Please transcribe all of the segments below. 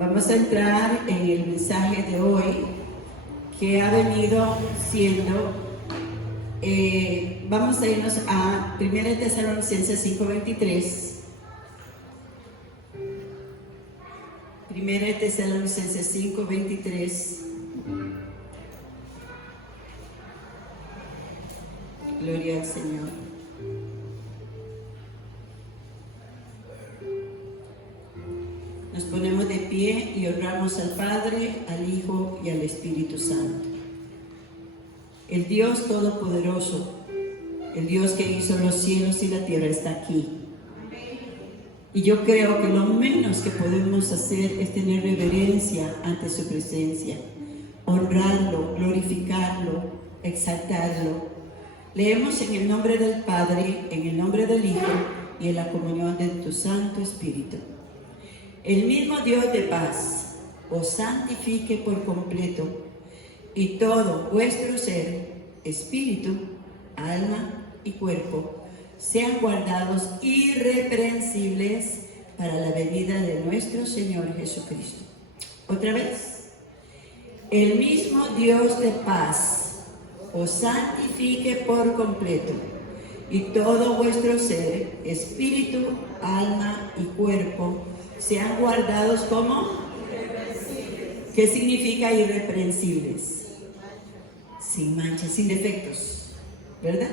Vamos a entrar en el mensaje de hoy que ha venido siendo, vamos a irnos a 1 Tesalonicenses 5:23. 1 Tesalonicenses 5:23. Gloria al Señor. Nos ponemos de pie y honramos al Padre, al Hijo y al Espíritu Santo. El Dios Todopoderoso, el Dios que hizo los cielos y la tierra, está aquí. Y yo creo que lo menos que podemos hacer es tener reverencia ante su presencia, honrarlo, glorificarlo, exaltarlo. Leemos en el nombre del Padre, en el nombre del Hijo y en la comunión de tu Santo Espíritu. El mismo Dios de paz os santifique por completo, y todo vuestro ser, espíritu, alma y cuerpo, sean guardados irreprensibles para la venida de nuestro Señor Jesucristo. Otra vez. El mismo Dios de paz os santifique por completo, y todo vuestro ser, espíritu, alma y cuerpo, sean guardados como ¿qué significa irreprensibles? Sin manchas, sin defectos, ¿verdad?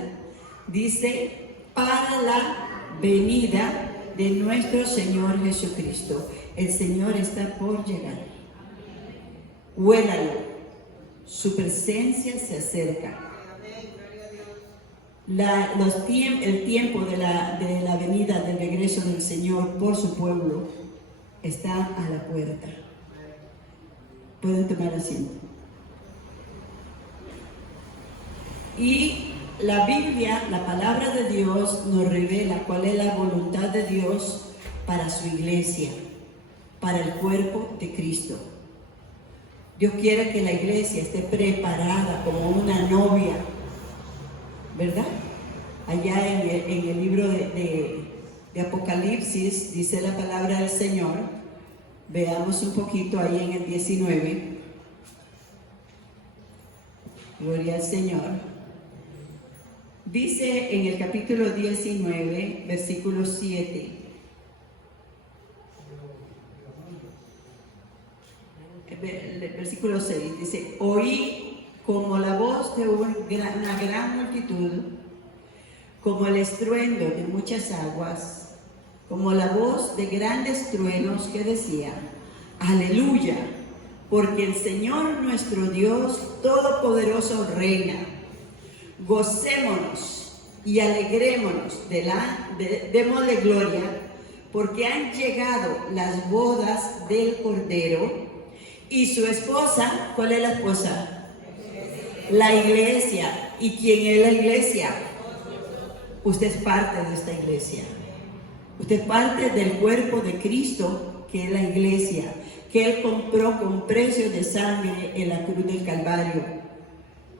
Dice, para la venida de nuestro Señor Jesucristo. El Señor está por llegar. Huélalo, su presencia se acerca. El tiempo de la venida, del regreso del Señor por su pueblo está a la puerta. Pueden tomar asiento. Y la Biblia, la palabra de Dios, nos revela cuál es la voluntad de Dios para su iglesia, para el cuerpo de Cristo. Dios quiere que la iglesia esté preparada como una novia, ¿verdad? Allá en el libro de Apocalipsis dice la palabra del Señor. Veamos un poquito ahí en el 19. Gloria al Señor. Dice en el capítulo 19, versículo 7. El versículo 6 dice: oí como la voz de una gran multitud, como el estruendo de muchas aguas, como la voz de grandes truenos que decía: aleluya, porque el Señor nuestro Dios Todopoderoso reina. Gocémonos y alegrémonos, démosle gloria, porque han llegado las bodas del Cordero, y su esposa, ¿cuál es la esposa? La iglesia. ¿Y quién es la iglesia? Usted es parte de esta iglesia. Usted es parte del cuerpo de Cristo, que es la iglesia, que Él compró con precio de sangre en la cruz del Calvario.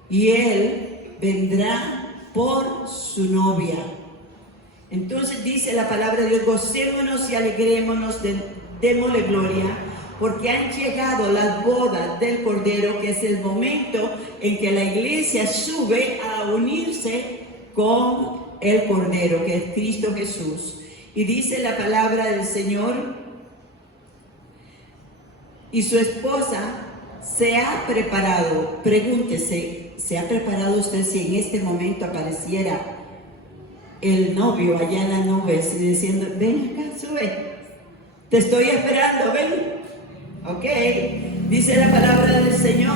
Y Él vendrá por su novia. Entonces dice la palabra de Dios: gocémonos y alegrémonos, démosle gloria, porque han llegado las bodas del Cordero, que es el momento en que la iglesia sube a unirse con el Cordero, que es Cristo Jesús. Y dice la palabra del Señor: y su esposa se ha preparado. Pregúntese, ¿se ha preparado usted si en este momento apareciera el novio allá en las nubes y diciendo: ven acá, sube, te estoy esperando, ven? Ok, dice la palabra del Señor: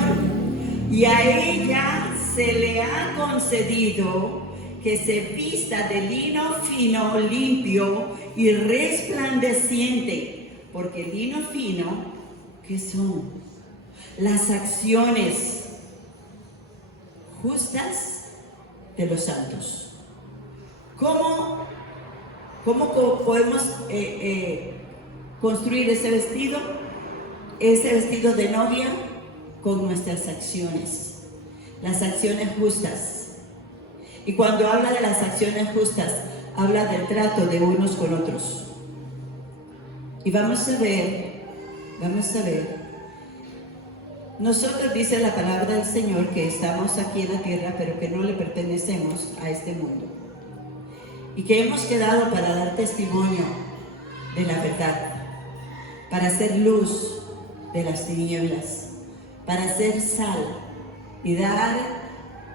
y a ella se le ha concedido que se vista de lino fino, limpio y resplandeciente, porque el lino fino, ¿qué son? Las acciones justas de los santos. ¿Cómo podemos construir ese vestido? Ese vestido de novia con nuestras acciones, las acciones justas. Y cuando habla de las acciones justas, habla del trato de unos con otros. Y vamos a ver Vamos a ver. Nosotros, dice la palabra del Señor, que estamos aquí en la tierra, pero que no le pertenecemos a este mundo. Y que hemos quedado para dar testimonio de la verdad, para hacer luz de las tinieblas, para hacer sal y dar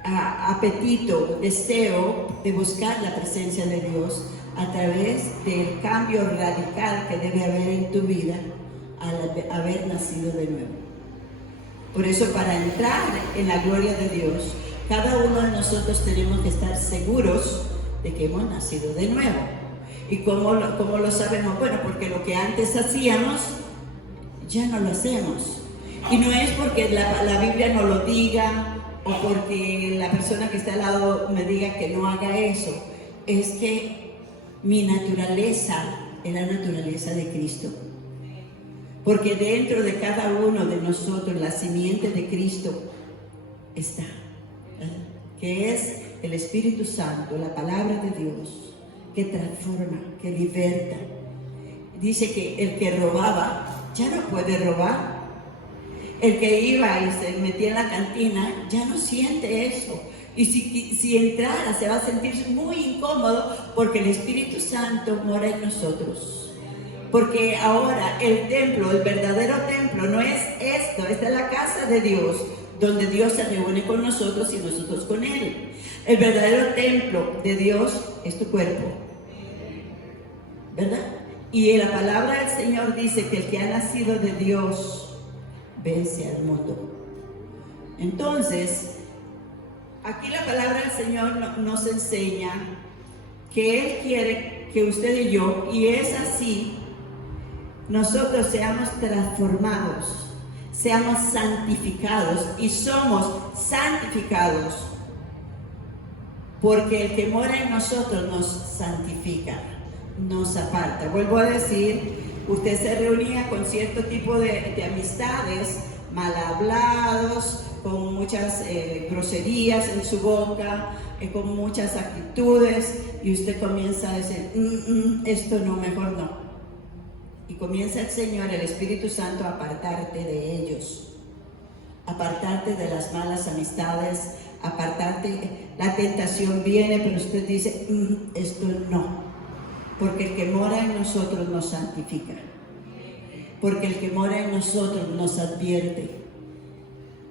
apetito, deseo de buscar la presencia de Dios a través del cambio radical que debe haber en tu vida al haber nacido de nuevo. Por eso, para entrar en la gloria de Dios, cada uno de nosotros tenemos que estar seguros de que hemos nacido de nuevo. ¿Y cómo lo sabemos? Bueno, porque lo que antes hacíamos, ya no lo hacemos. Y no es porque la Biblia no lo diga, o porque la persona que está al lado me diga que no haga eso. Es que mi naturaleza es la naturaleza de Cristo. Porque dentro de cada uno de nosotros la simiente de Cristo está, que es el Espíritu Santo, la palabra de Dios, que transforma, que liberta. Dice que el que robaba ya no puede robar. El que iba y se metía en la cantina ya no siente eso. Y si entrara se va a sentir muy incómodo, porque el Espíritu Santo mora en nosotros. Porque ahora el templo, el verdadero templo, no es esto. Esta es la casa de Dios, donde Dios se reúne con nosotros y nosotros con Él. El verdadero templo de Dios es tu cuerpo, ¿verdad? Y la palabra del Señor dice que el que ha nacido de Dios vence al mundo. Entonces, aquí la palabra del Señor nos enseña que Él quiere que usted y yo, y es así, nosotros seamos transformados, seamos santificados, y somos santificados porque el que mora en nosotros nos santifica, nos aparta. Vuelvo a decir, usted se reunía con cierto tipo de amistades, mal hablados, con muchas groserías en su boca, con muchas actitudes, y usted comienza a decir, esto no, mejor no. Y comienza el Señor, el Espíritu Santo, a apartarte de ellos, apartarte de las malas amistades, apartarte. La tentación viene, pero usted dice, esto no, porque el que mora en nosotros nos santifica, porque el que mora en nosotros nos advierte.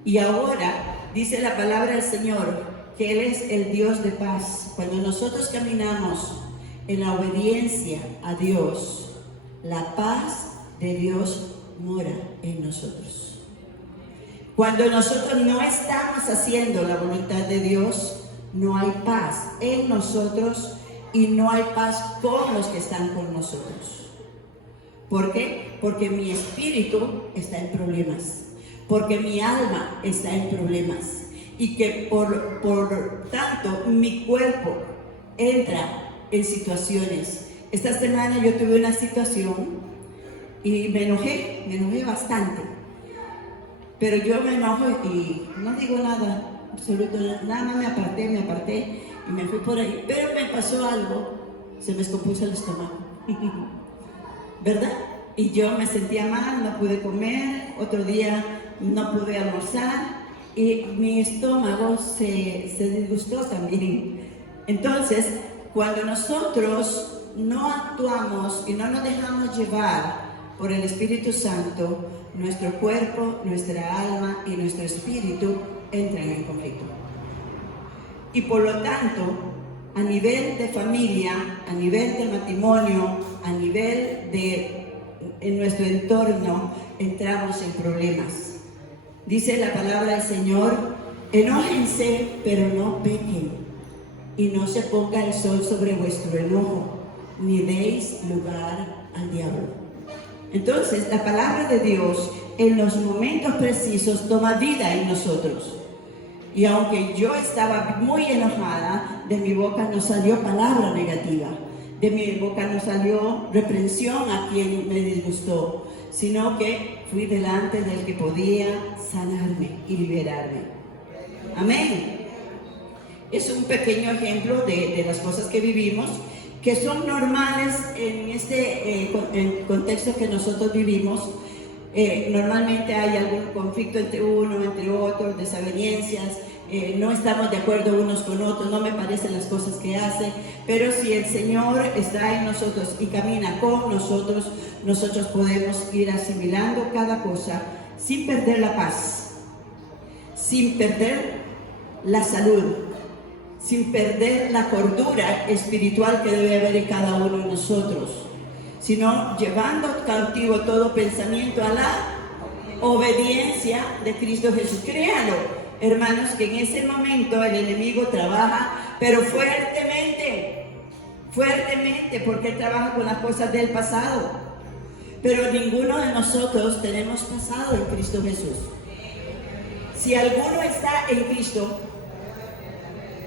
Y ahora dice la palabra del Señor que Él es el Dios de paz. Cuando nosotros caminamos en la obediencia a Dios, la paz de Dios mora en nosotros. Cuando nosotros no estamos haciendo la voluntad de Dios, no hay paz en nosotros y no hay paz con los que están con nosotros. ¿Por qué? Porque mi espíritu está en problemas, porque mi alma está en problemas, y que por tanto mi cuerpo entra en situaciones. Esta semana yo tuve una situación y me enojé bastante, pero yo me enojo y no digo nada, absoluto, nada más me aparté y me fui por ahí, pero me pasó algo, se me descompuso el estómago, ¿verdad? Y yo me sentía mal, no pude comer, otro día no pude almorzar y mi estómago se disgustó también. Entonces, cuando nosotros no actuamos y no nos dejamos llevar por el Espíritu Santo, nuestro cuerpo, nuestra alma y nuestro espíritu entran en conflicto. Y por lo tanto, a nivel de familia, a nivel de matrimonio, a nivel en nuestro entorno, entramos en problemas. Dice la palabra del Señor, enójense, pero no pequen, y no se ponga el sol sobre vuestro enojo, ni deis lugar al diablo. Entonces, la palabra de Dios en los momentos precisos toma vida en nosotros. Y aunque yo estaba muy enojada, de mi boca no salió palabra negativa, de mi boca no salió reprensión a quien me disgustó, sino que fui delante del que podía sanarme y liberarme. Amén. Es un pequeño ejemplo de las cosas que vivimos, que son normales en este contexto que nosotros vivimos. Normalmente hay algún conflicto entre uno, entre otro, desavenencias, no estamos de acuerdo unos con otros, no me parecen las cosas que hace, pero si el Señor está en nosotros y camina con nosotros, nosotros podemos ir asimilando cada cosa sin perder la paz, sin perder la salud, sin perder la cordura espiritual que debe haber en cada uno de nosotros, sino llevando cautivo todo pensamiento a la obediencia de Cristo Jesús. Créalo, hermanos, que en ese momento el enemigo trabaja, pero fuertemente, porque él trabaja con las cosas del pasado. Pero ninguno de nosotros tenemos pasado en Cristo Jesús. Si alguno está en Cristo,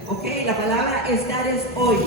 ok, la palabra estar es hoy.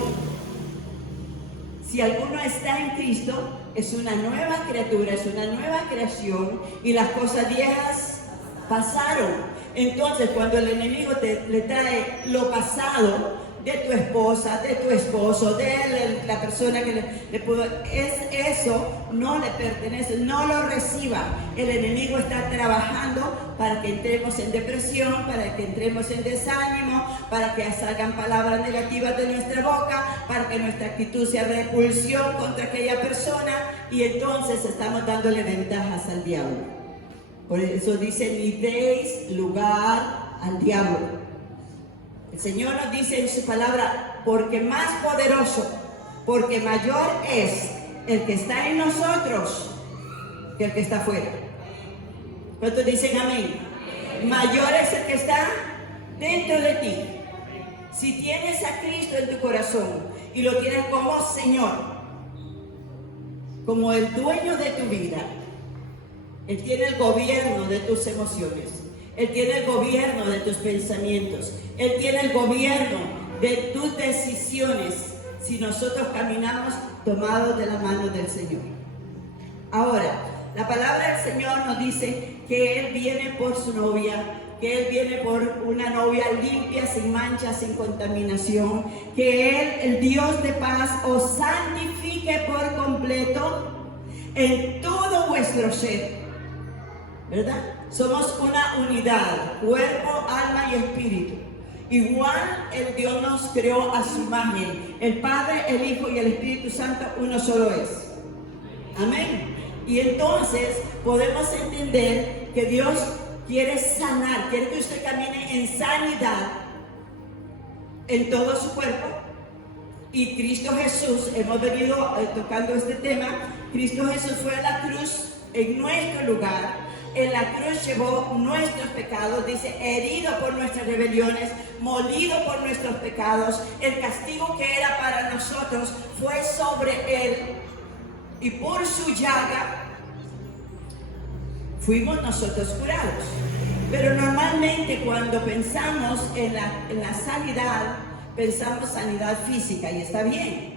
Si alguno está en Cristo, es una nueva criatura, es una nueva creación, y las cosas viejas pasaron. Entonces, cuando el enemigo le trae lo pasado de tu esposa, de tu esposo, de la persona que le pudo, eso no le pertenece, no lo reciba. El enemigo está trabajando para que entremos en depresión, para que entremos en desánimo, para que salgan palabras negativas de nuestra boca, para que nuestra actitud sea repulsión contra aquella persona, y entonces estamos dándole ventajas al diablo. Por eso dice: ni deis lugar al diablo. El Señor nos dice en su palabra: porque más poderoso, porque mayor es el que está en nosotros que el que está afuera. ¿Cuántos dicen amén? Mayor es el que está dentro de ti. Si tienes a Cristo en tu corazón y lo tienes como Señor, como el dueño de tu vida, Él tiene el gobierno de tus emociones, Él tiene el gobierno de tus pensamientos, Él tiene el gobierno de tus decisiones, si nosotros caminamos tomados de la mano del Señor. Ahora, la palabra del Señor nos dice que Él viene por su novia, que Él viene por una novia limpia, sin mancha, sin contaminación, que Él, el Dios de paz, os santifique por completo en todo vuestro ser, ¿verdad? Somos una unidad, cuerpo, alma y espíritu. Igual el Dios nos creó a su imagen. El Padre, el Hijo y el Espíritu Santo, uno solo es. Amén. Y entonces podemos entender que Dios quiere sanar, quiere que usted camine en sanidad en todo su cuerpo. Y Cristo Jesús, hemos venido tocando este tema, Cristo Jesús fue a la cruz en nuestro lugar. En la cruz llevó nuestros pecados, dice: herido por nuestras rebeliones, molido por nuestros pecados. El castigo que era para nosotros fue sobre Él, y por su llaga fuimos nosotros curados. Pero normalmente cuando pensamos en la sanidad, pensamos sanidad física, y está bien.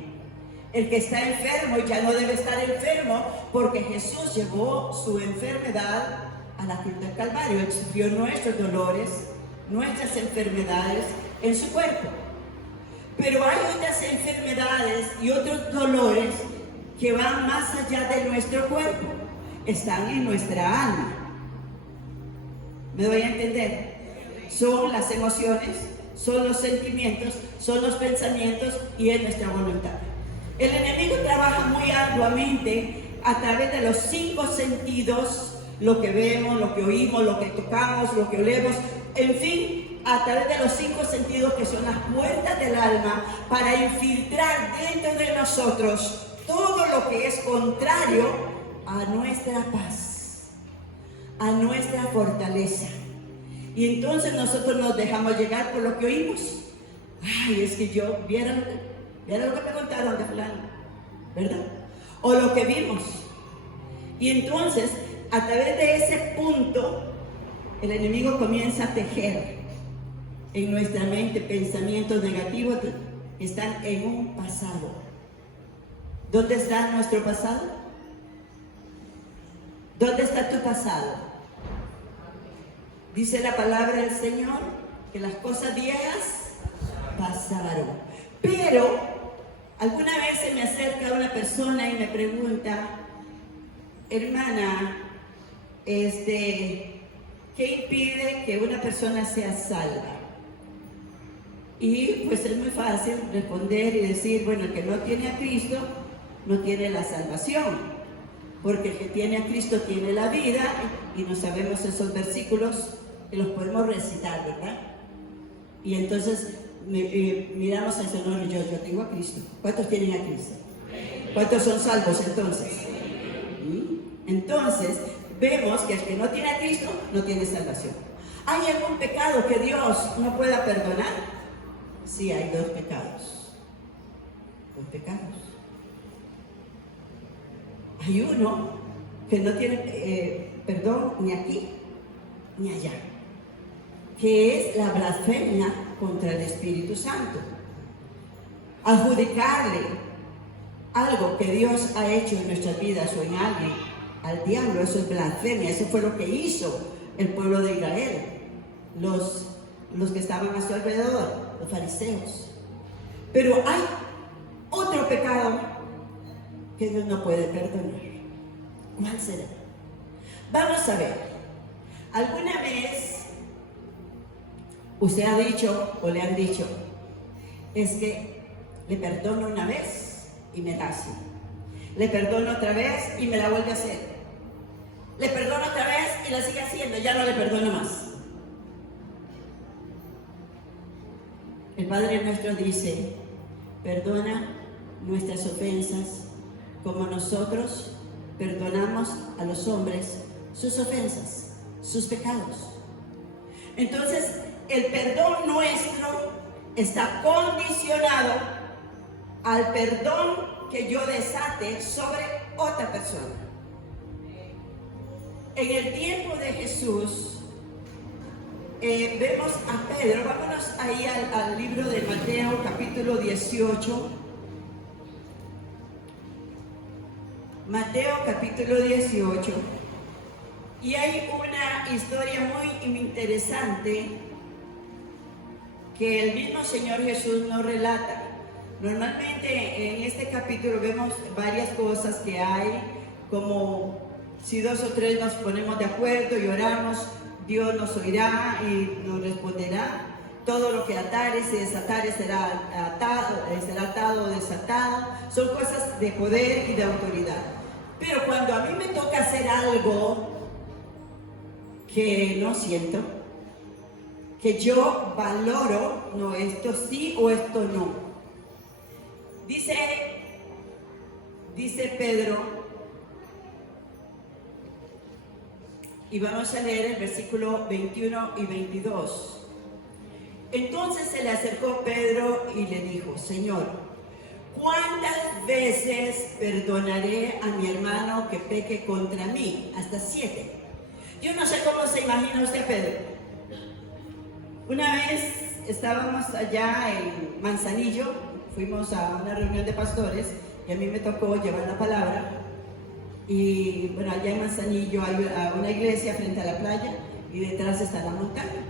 El que está enfermo ya no debe estar enfermo, porque Jesús llevó su enfermedad a la cruz del Calvario. Él sufrió nuestros dolores, nuestras enfermedades en su cuerpo. Pero hay otras enfermedades y otros dolores que van más allá de nuestro cuerpo, están en nuestra alma. ¿Me doy a entender? Son las emociones, son los sentimientos, son los pensamientos y es nuestra voluntad. El enemigo trabaja muy arduamente a través de los 5 sentidos: lo que vemos, lo que oímos, lo que tocamos, lo que olemos, en fin, a través de los 5 sentidos, que son las puertas del alma, para infiltrar dentro de nosotros todo lo que es contrario a nuestra paz, a nuestra fortaleza. Y entonces nosotros nos dejamos llegar por lo que oímos. Ay, es que yo, ¿vieron lo que me contaron de fulano? ¿Verdad? O lo que vimos. Y entonces, a través de ese punto, el enemigo comienza a tejer en nuestra mente pensamientos negativos que están en un pasado. ¿Dónde está nuestro pasado? ¿Dónde está tu pasado? Dice la palabra del Señor que las cosas viejas pasaron. Pero alguna vez se me acerca una persona y me pregunta: hermana, ¿qué impide que una persona sea salva? Y pues es muy fácil responder y decir, bueno, el que no tiene a Cristo no tiene la salvación, porque el que tiene a Cristo tiene la vida, y no sabemos esos versículos que los podemos recitar, ¿verdad? Y entonces miramos al Señor y yo tengo a Cristo. ¿Cuántos tienen a Cristo? ¿Cuántos son salvos entonces? Entonces, vemos que el que no tiene a Cristo no tiene salvación. ¿Hay algún pecado que Dios no pueda perdonar? Sí, hay dos pecados. Dos pecados. Hay uno que no tiene perdón ni aquí ni allá, que es la blasfemia contra el Espíritu Santo. Adjudicarle algo que Dios ha hecho en nuestras vidas o en alguien al diablo, eso es blasfemia. Eso fue lo que hizo el pueblo de Israel, los que estaban a su alrededor, los fariseos. Pero hay otro pecado que Dios no puede perdonar. ¿Cuál será? Vamos a ver. ¿Alguna vez usted ha dicho o le han dicho, es que le perdono una vez y me da así? Le perdono otra vez y me la vuelve a hacer. Le perdono otra vez y la sigue haciendo, ya no le perdono más. El Padre nuestro dice, perdona nuestras ofensas como nosotros perdonamos a los hombres sus ofensas, sus pecados. Entonces, el perdón nuestro está condicionado al perdón que yo desate sobre otra persona. En el tiempo de Jesús, vemos a Pedro. Vámonos ahí al libro de Mateo, capítulo 18. Mateo, capítulo 18. Y hay una historia muy interesante que el mismo Señor Jesús nos relata. Normalmente en este capítulo vemos varias cosas que hay, como si dos o tres nos ponemos de acuerdo y oramos, Dios nos oirá y nos responderá. Todo lo que atares y desatares será atado o desatado. Son cosas de poder y de autoridad. Pero cuando a mí me toca hacer algo que no siento, que yo valoro, no, esto sí o esto no. Dice Pedro, y vamos a leer el versículo 21 y 22. Entonces se le acercó Pedro y le dijo, Señor, ¿cuántas veces perdonaré a mi hermano que peque contra mí? Hasta 7. Yo no sé cómo se imagina usted a Pedro. Una vez estábamos allá en Manzanillo, fuimos a una reunión de pastores y a mí me tocó llevar la palabra. Y bueno, allá en Manzanillo hay una iglesia frente a la playa y detrás está la montaña.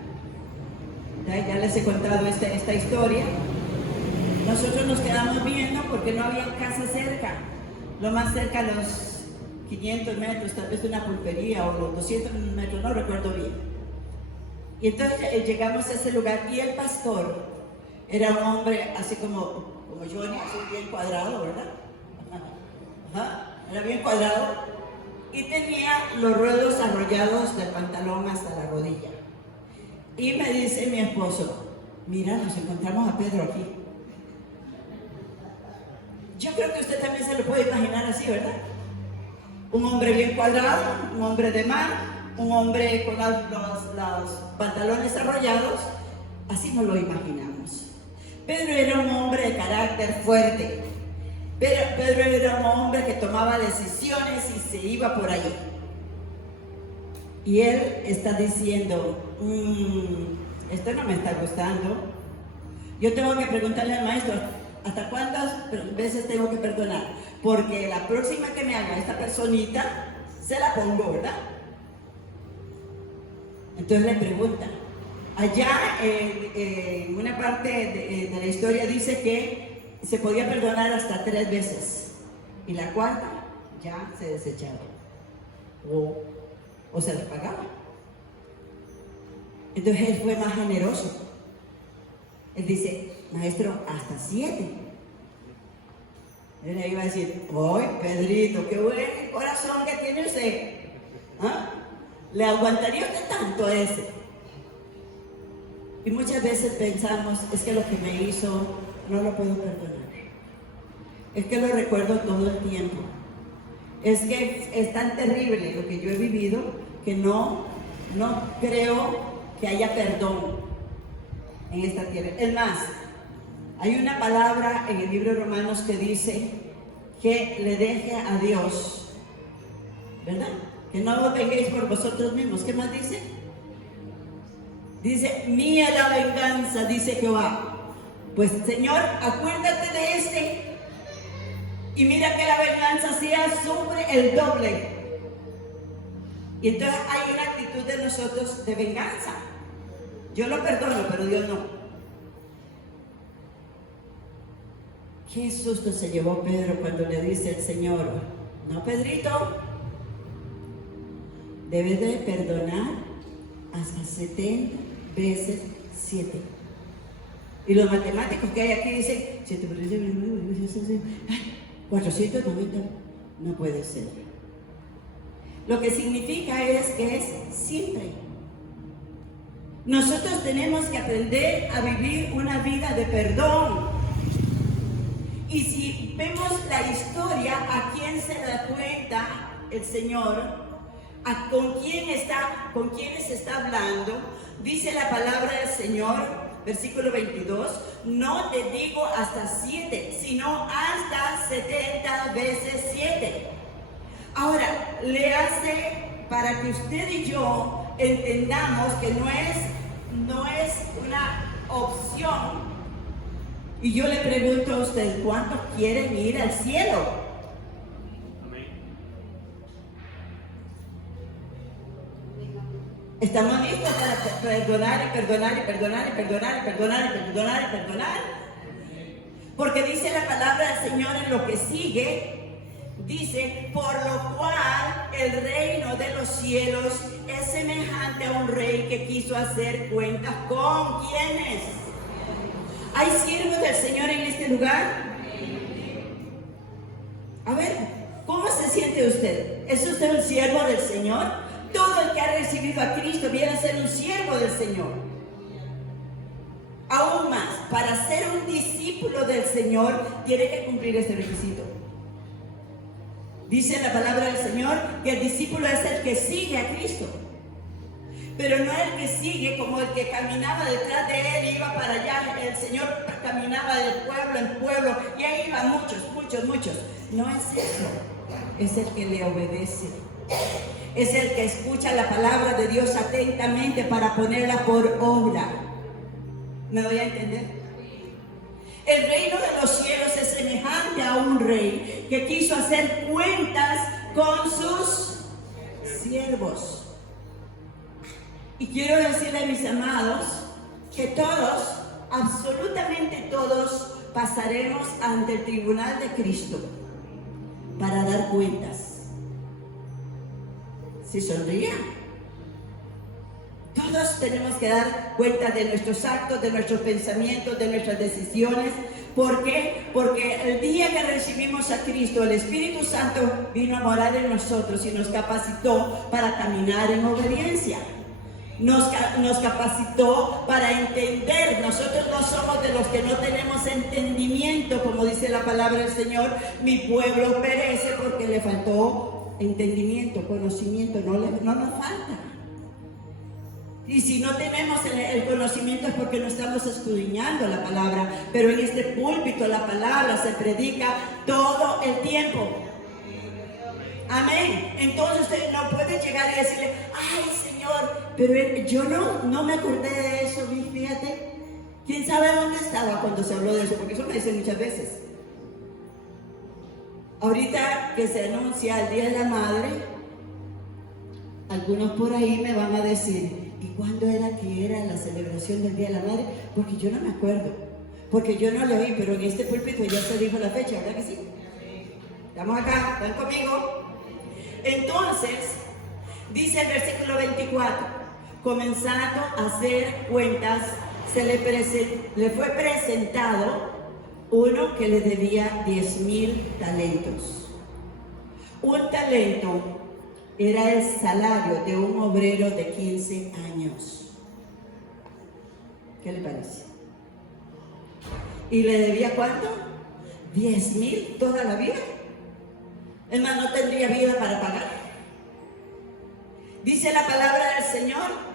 Ya les he contado esta historia. Nosotros nos quedamos viendo porque no había casa cerca. Lo más cerca, los 500 metros, tal vez de una pulpería, o los 200 metros, no recuerdo bien. Y entonces llegamos a ese lugar y el pastor era un hombre así como Johnny, así bien cuadrado, ¿verdad? Ajá. Era bien cuadrado y tenía los ruedos arrollados del pantalón hasta la rodilla. Y me dice mi esposo, mira, nos encontramos a Pedro aquí. Yo creo que usted también se lo puede imaginar así, ¿verdad? Un hombre bien cuadrado, un hombre de mar, un hombre con los pantalones arrollados, así nos lo imaginamos. Pedro era un hombre de carácter fuerte. Pedro era un hombre que tomaba decisiones y se iba por ahí. Y él está diciendo, esto no me está gustando. Yo tengo que preguntarle al maestro, ¿hasta cuántas veces tengo que perdonar? Porque la próxima que me haga esta personita, se la pongo, ¿verdad? Entonces le pregunta. Allá en una parte de la historia dice que se podía perdonar hasta 3 veces. Y la cuarta ya se desecharon. o se las pagaba. Entonces él fue más generoso. Él dice, maestro, hasta 7. Él le iba a decir, ¡ay, Pedrito, qué buen corazón que tiene usted! ¿Ah? ¿Le aguantaría usted tanto a ese? Y muchas veces pensamos, es que lo que me hizo no lo puedo perdonar. Es que lo recuerdo todo el tiempo. Es que es tan terrible lo que yo he vivido que no creo que haya perdón en esta tierra. Es más, hay una palabra en el libro de Romanos que dice que le deje a Dios, ¿verdad? Que no os venguéis por vosotros mismos. ¿Qué más dice? Dice, mía la venganza, dice Jehová. Pues Señor, acuérdate de este y mira que la venganza sea sobre el doble. Y entonces hay una actitud de nosotros de venganza. Yo lo perdono, pero Dios no. Qué susto se llevó Pedro cuando le dice el Señor, no, Pedrito, debes de perdonar hasta 70 veces 7. Y los matemáticos que hay aquí dicen 7 por 7, 490, no puede ser. Lo que significa es que es siempre. Nosotros tenemos que aprender a vivir una vida de perdón. Y si vemos la historia, ¿a quién se da cuenta el Señor? ¿Con quiénes está hablando? Dice la palabra del Señor, versículo 22, no te digo hasta 7, sino hasta 70 veces 7. Ahora, le hace para que usted y yo entendamos que no es una opción. Y yo le pregunto a usted, ¿cuántos quieren ir al cielo? Amén. ¿Estamos listos para perdonar y perdonar y perdonar y perdonar y perdonar y perdonar y perdonar? Porque dice la palabra del Señor en lo que sigue, dice, por lo cual el reino de los cielos es semejante a un rey que quiso hacer cuentas con ¿quiénes? ¿Hay siervos del Señor en este lugar? A ver, ¿cómo se siente usted? ¿Es usted un siervo del Señor? Todo el que ha recibido a Cristo viene a ser un siervo del Señor. Aún más, para ser un discípulo del Señor, tiene que cumplir este requisito. Dice la palabra del Señor que el discípulo es el que sigue a Cristo. Pero no el que sigue como el que caminaba detrás de él, iba para allá. El Señor caminaba de pueblo en pueblo y ahí iban muchos. No es eso. Es el que le obedece. Es el que escucha la palabra de Dios atentamente para ponerla por obra. ¿Me voy a entender? El reino de los cielos es semejante a un rey que quiso hacer cuentas con sus siervos. Y quiero decirle a mis amados que todos, absolutamente todos, pasaremos ante el tribunal de Cristo para dar cuentas. ¿Sí sonríe? Todos tenemos que dar cuenta de nuestros actos, de nuestros pensamientos, de nuestras decisiones. ¿Por qué? Porque el día que recibimos a Cristo, el Espíritu Santo vino a morar en nosotros y nos capacitó para caminar en obediencia. Nos capacitó para entender. Nosotros no somos de los que no tenemos entendimiento, como dice la palabra del Señor. Mi pueblo perece porque le faltó entendimiento, conocimiento. No nos falta. Y si no tenemos el conocimiento es porque no estamos escudriñando la palabra. Pero en este púlpito la palabra se predica todo el tiempo. Amén. Entonces usted no puede llegar y decirle, ay Señor, pero yo no me acordé de eso, fíjate. ¿Quién sabe dónde estaba cuando se habló de eso? Porque eso me dicen muchas veces. Ahorita que se anuncia el Día de la Madre, algunos por ahí me van a decir, ¿y cuándo era que era la celebración del Día de la Madre? Porque yo no me acuerdo, porque yo no lo oí, pero en este púlpito ya se dijo la fecha, ¿verdad que sí? Estamos acá, ¿están conmigo? Entonces, Dice el versículo 24, comenzando a hacer cuentas, le fue presentado uno que le debía 10,000 talentos. Un talento era el salario de un obrero de 15 años. ¿Qué le parece? ¿Y le debía cuánto? 10,000 toda la vida. El man no tendría vida para pagar. Dice la palabra del Señor,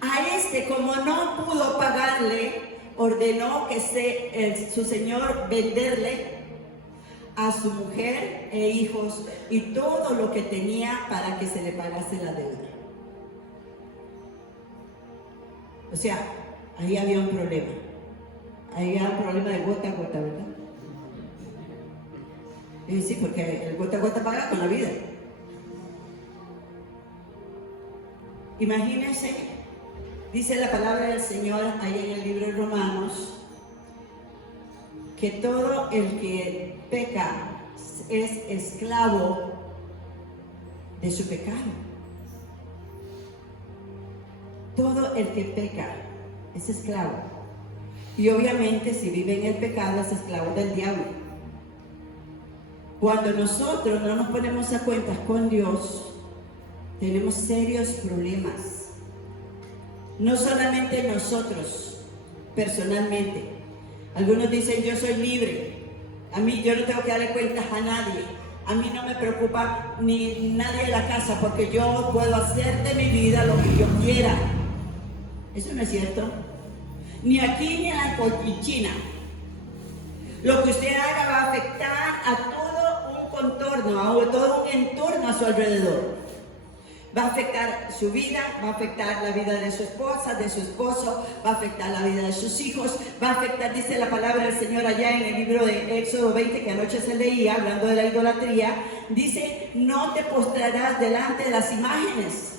a este, como no pudo pagarle, ordenó que su señor venderle a su mujer e hijos y todo lo que tenía para que se le pagase la deuda. O sea, ahí había un problema. Ahí había un problema de gota a gota, ¿verdad? Y sí, porque el gota a gota paga con la vida. Imagínense, dice la palabra del Señor ahí en el libro de Romanos, que todo el que peca es esclavo de su pecado. Todo el que peca es esclavo. Y obviamente si vive en el pecado es esclavo del diablo. Cuando nosotros no nos ponemos a cuentas con Dios, tenemos serios problemas. No solamente nosotros, personalmente. Algunos dicen, yo soy libre. A mí, yo no tengo que darle cuentas a nadie. A mí no me preocupa ni nadie en la casa, porque yo puedo hacer de mi vida lo que yo quiera. Eso no es cierto. Ni aquí ni en la China. Lo que usted haga va a afectar a todo un contorno, a todo un entorno a su alrededor. Va a afectar su vida, va a afectar la vida de su esposa, de su esposo, va a afectar la vida de sus hijos, va a afectar, dice la palabra del Señor allá en el libro de Éxodo 20, que anoche se leía, hablando de la idolatría, dice, no te postrarás delante de las imágenes,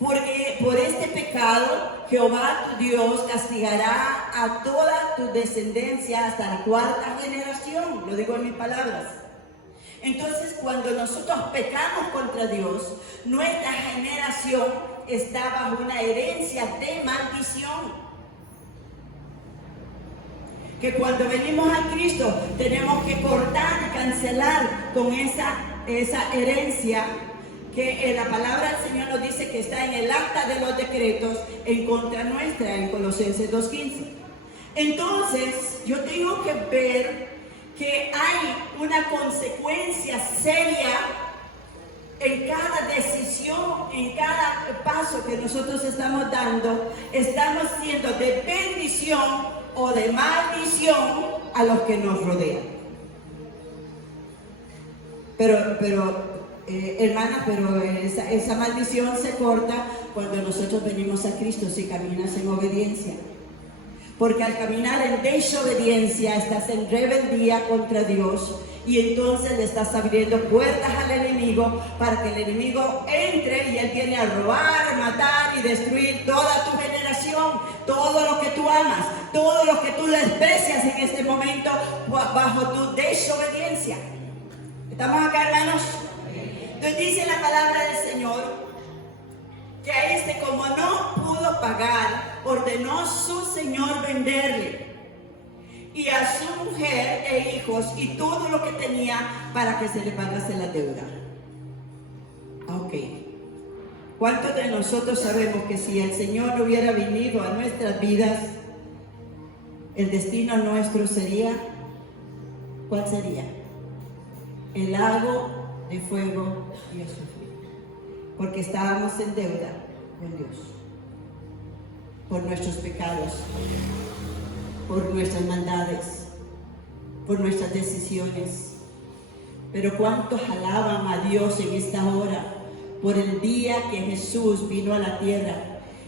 porque por este pecado Jehová tu Dios castigará a toda tu descendencia hasta la 4ª generación, lo digo en mis palabras. Entonces, cuando nosotros pecamos contra Dios, nuestra generación está bajo una herencia de maldición. Que cuando venimos a Cristo, tenemos que cortar y cancelar con esa herencia que en la palabra del Señor nos dice que está en el acta de los decretos en contra nuestra, en Colosenses 2:15. Entonces, yo tengo que ver que hay una consecuencia seria en cada decisión, en cada paso que nosotros estamos dando. Estamos siendo de bendición o de maldición a los que nos rodean. Hermana, esa maldición se corta cuando nosotros venimos a Cristo, si caminas en obediencia. Porque al caminar en desobediencia estás en rebeldía contra Dios y entonces le estás abriendo puertas al enemigo para que el enemigo entre y él viene a robar, matar y destruir toda tu generación, todo lo que tú amas, todo lo que tú desprecias en este momento bajo tu desobediencia. ¿Estamos acá, hermanos? Entonces dice la palabra del Señor que a este, como no pudo pagar, ordenó su señor venderle y a su mujer e hijos y todo lo que tenía para que se le pagase la deuda. Ok. ¿Cuántos de nosotros sabemos que si el Señor no hubiera venido a nuestras vidas, el destino nuestro sería, ¿cuál sería? El lago de fuego y azufre. Porque estábamos en deuda con Dios, por nuestros pecados, por nuestras maldades, por nuestras decisiones. Pero ¿cuántos alaban a Dios en esta hora por el día que Jesús vino a la tierra,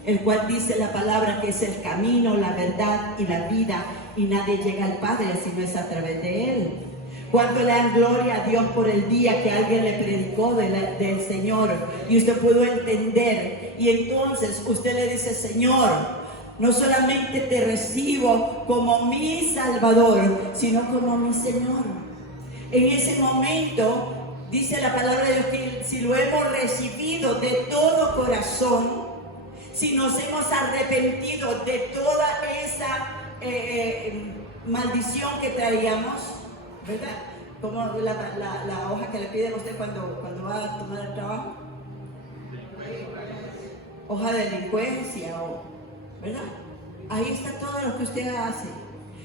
el cual dice la palabra que es el camino, la verdad y la vida, y nadie llega al Padre si no es a través de Él? ¿Cuánto le dan gloria a Dios por el día que alguien le predicó del Señor y usted pudo entender? Y entonces usted le dice, Señor, no solamente te recibo como mi Salvador, sino como mi Señor. En ese momento Dice la palabra de Dios que si lo hemos recibido de todo corazón, si nos hemos arrepentido de toda esa maldición que traíamos, ¿verdad? Como la hoja que le piden a usted cuando va a tomar el trabajo. Hoja de delincuencia, ¿verdad? Ahí está todo lo que usted hace.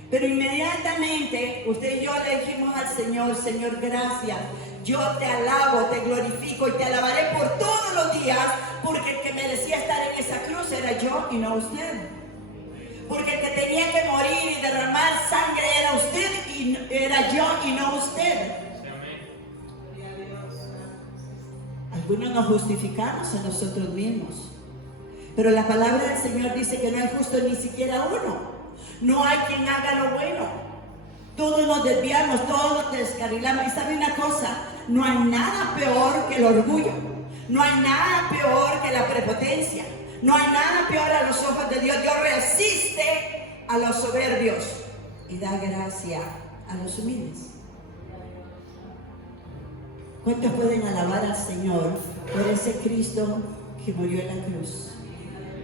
Pero inmediatamente usted y yo le dijimos al Señor: Señor, gracias. Yo te alabo, te glorifico y te alabaré por todos los días, porque el que merecía estar en esa cruz era yo y no usted. Porque el que tenía que morir y derramar sangre era usted y era yo y no usted. Algunos nos justificamos a nosotros mismos, pero la palabra del Señor dice que no hay justo ni siquiera uno. No hay quien haga lo bueno. Todos nos desviamos, todos nos descarrilamos. Y sabe una cosa, no hay nada peor que el orgullo. No hay nada peor que la prepotencia. No hay nada peor a los ojos de Dios. Dios resiste a los soberbios y da gracia a los humildes. ¿Cuántos pueden alabar al Señor por ese Cristo que murió en la cruz?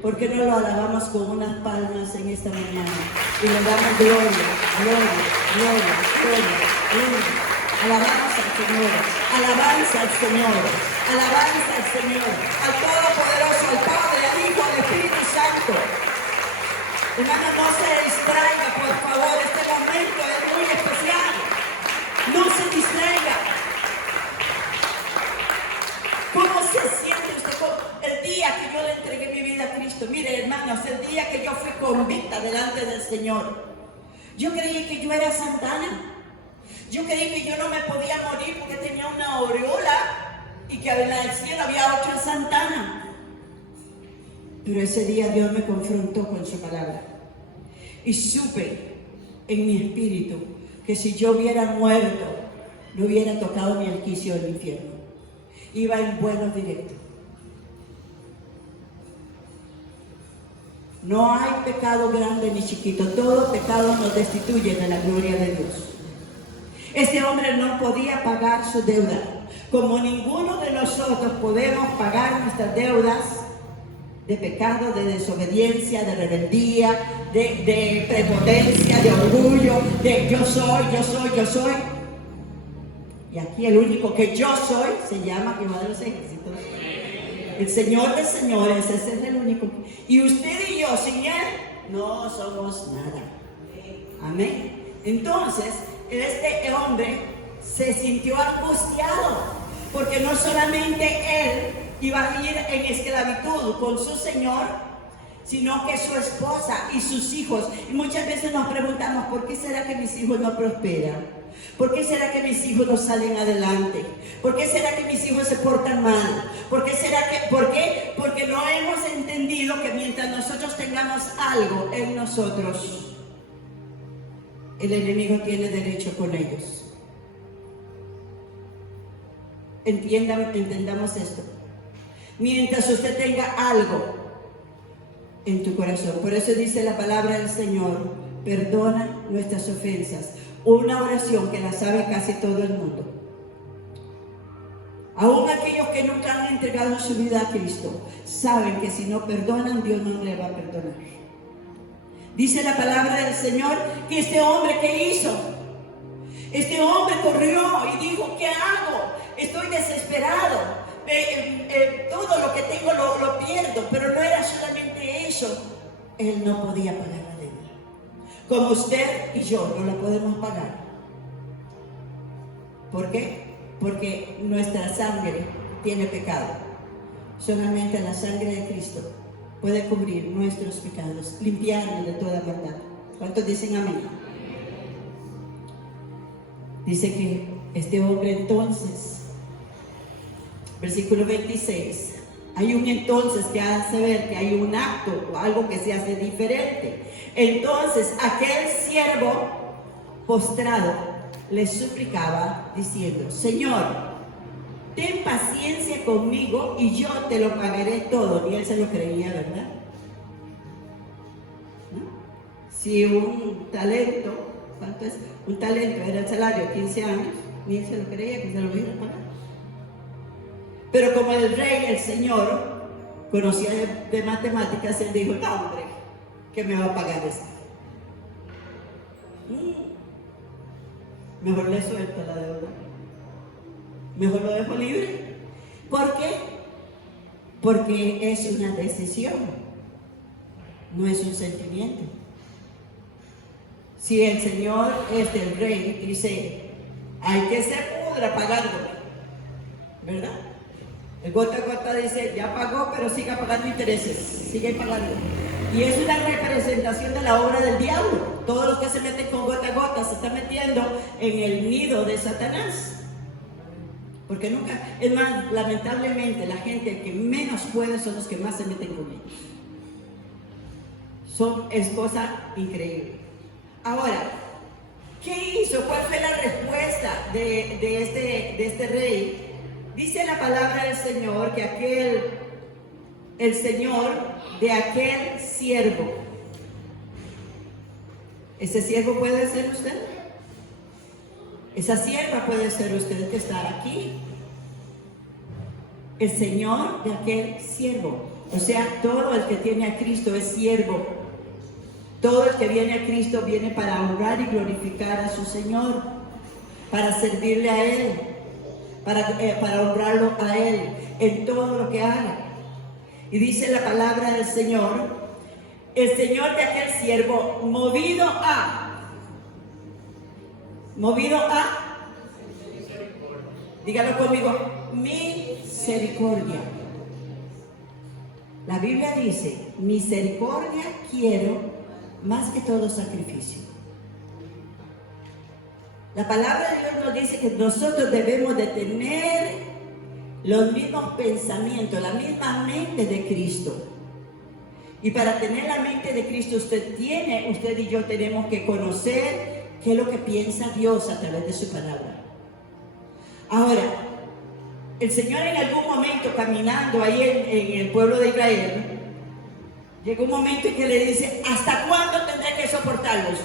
¿Por qué no lo alabamos con unas palmas en esta mañana? Y le damos gloria, gloria, gloria, gloria, gloria. Alabamos al Señor, alabanza al Señor, alabanza al Señor, al Todopoderoso, al Padre, al Hijo, al Espíritu Santo. Hermano, no se distraiga, por favor, este momento es muy especial. No se distraiga. ¿Cómo se siente usted el día que yo le entregué mi vida a Cristo? Mire, hermanos, el día que yo fui convicta delante del Señor, yo creí que yo era Santana. Yo creí que yo no me podía morir porque tenía una aureola y que en el cielo había otra Santana. Pero ese día Dios me confrontó con su palabra y supe en mi espíritu que si yo hubiera muerto, no hubiera tocado ni el quicio del infierno. Iba en vuelo directo. No hay pecado grande ni chiquito. Todo pecado nos destituye de la gloria de Dios. Este hombre no podía pagar su deuda. Como ninguno de nosotros podemos pagar nuestras deudas de pecado, de desobediencia, de rebeldía, de prepotencia, de orgullo, de yo soy, yo soy, yo soy. Y aquí el único que yo soy se llama Jehová de los ejércitos. El Señor de señores, ese es el único. Y usted y yo, sin Él, no somos nada. Amén. Entonces, este hombre se sintió angustiado, porque no solamente él iba a ir en esclavitud con su Señor, sino que su esposa y sus hijos. Y muchas veces nos preguntamos: ¿por qué será que mis hijos no prosperan? ¿Por qué será que mis hijos no salen adelante? ¿Por qué será que mis hijos se portan mal? ¿Por qué será que, por qué? Porque no hemos entendido que mientras nosotros tengamos algo en nosotros, el enemigo tiene derecho con ellos. Entendamos esto. Mientras usted tenga algo en tu corazón. Por eso dice la palabra del Señor: perdona nuestras ofensas. Una oración que la sabe casi todo el mundo. Aún aquellos que nunca han entregado su vida a Cristo saben que si no perdonan, Dios no le va a perdonar. Dice la palabra del Señor que este hombre, ¿qué hizo? Este hombre corrió y dijo: ¿qué hago? Estoy desesperado. Todo lo que tengo lo pierdo. Pero no era solamente eso. Él no podía pagar la deuda. Como usted y yo no la podemos pagar. ¿Por qué? Porque nuestra sangre tiene pecado. Solamente la sangre de Cristo puede cubrir nuestros pecados, limpiarnos de toda maldad. ¿Cuántos dicen amén? Dice que este hombre entonces, versículo 26, hay un entonces que hace ver que hay un acto o algo que se hace diferente. Entonces aquel siervo postrado le suplicaba diciendo: Señor, ten paciencia conmigo y yo te lo pagaré todo. Y él se lo creía, ¿verdad? ¿No? Si un talento, ¿cuánto es? Un talento era el salario de 15 años, ni él se lo creía que se lo iba a pagar. Pero como el rey, el Señor, conocía de matemáticas, él dijo, no, hombre, ¿qué me va a pagar esto? Mejor le suelto la deuda. Mejor lo dejo libre. ¿Por qué? Porque es una decisión, no es un sentimiento. Si el Señor es el rey, dice, hay que ser pudra pagándole, ¿verdad? El gota a gota dice, ya pagó, pero siga pagando intereses, sigue pagando. Y es una representación de la obra del diablo. Todos los que se meten con gota a gota se están metiendo en el nido de Satanás. Porque nunca, es más, lamentablemente la gente que menos puede son los que más se meten con ellos. Es cosa increíble. Ahora, ¿qué hizo? ¿Cuál fue la respuesta de este rey? Dice la palabra del Señor que el Señor de aquel siervo, ¿ese siervo puede ser usted? Esa sierva puede ser usted que está aquí. El Señor de aquel siervo. O sea, todo el que tiene a Cristo es siervo. Todo el que viene a Cristo viene para honrar y glorificar a su Señor, para servirle a Él, para honrarlo a Él en todo lo que haga. Y dice la palabra del Señor, el Señor de aquel siervo, movido a, dígalo conmigo, misericordia. La Biblia dice, misericordia quiero más que todo sacrificio. La palabra de Dios nos dice que nosotros debemos de tener los mismos pensamientos, la misma mente de Cristo. Y para tener la mente de Cristo, usted y yo tenemos que conocer qué es lo que piensa Dios a través de su palabra. Ahora, el Señor en algún momento caminando ahí en el pueblo de Israel, llegó un momento en que le dice, ¿hasta cuándo tendré que soportarlos?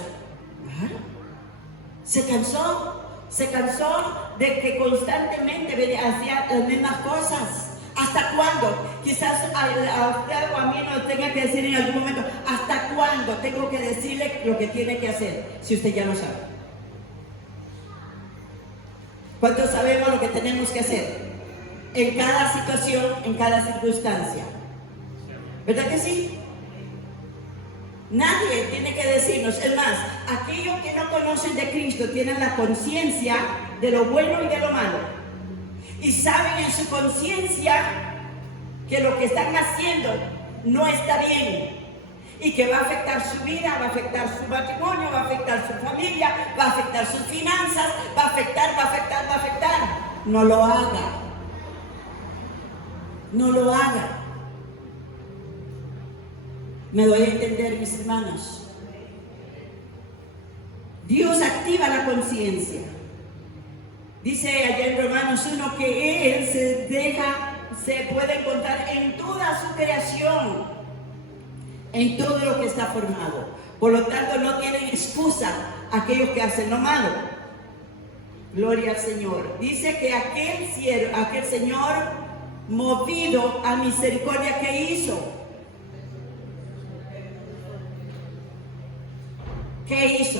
Se cansó de que constantemente hacía las mismas cosas. ¿Hasta cuándo? Quizás a usted o a mí nos tenga que decir en algún momento, ¿hasta cuándo tengo que decirle lo que tiene que hacer? Si usted ya lo sabe. ¿Cuántos sabemos lo que tenemos que hacer? En cada situación, en cada circunstancia. ¿Verdad que sí? Nadie tiene que decirnos. Es más, aquellos que no conocen de Cristo tienen la conciencia de lo bueno y de lo malo. Y saben en su conciencia que lo que están haciendo no está bien. Y que va a afectar su vida, va a afectar su matrimonio, va a afectar su familia, va a afectar sus finanzas, va a afectar. No lo haga. No lo haga. ¿Me doy a entender, mis hermanos? Dios activa la conciencia. Dice allá en Romanos 1 que Él se puede encontrar en toda su creación, en todo lo que está formado. Por lo tanto, no tienen excusa aquellos que hacen lo malo. Gloria al Señor. Dice que aquel Señor, movido a misericordia, ¿qué hizo? ¿Qué hizo?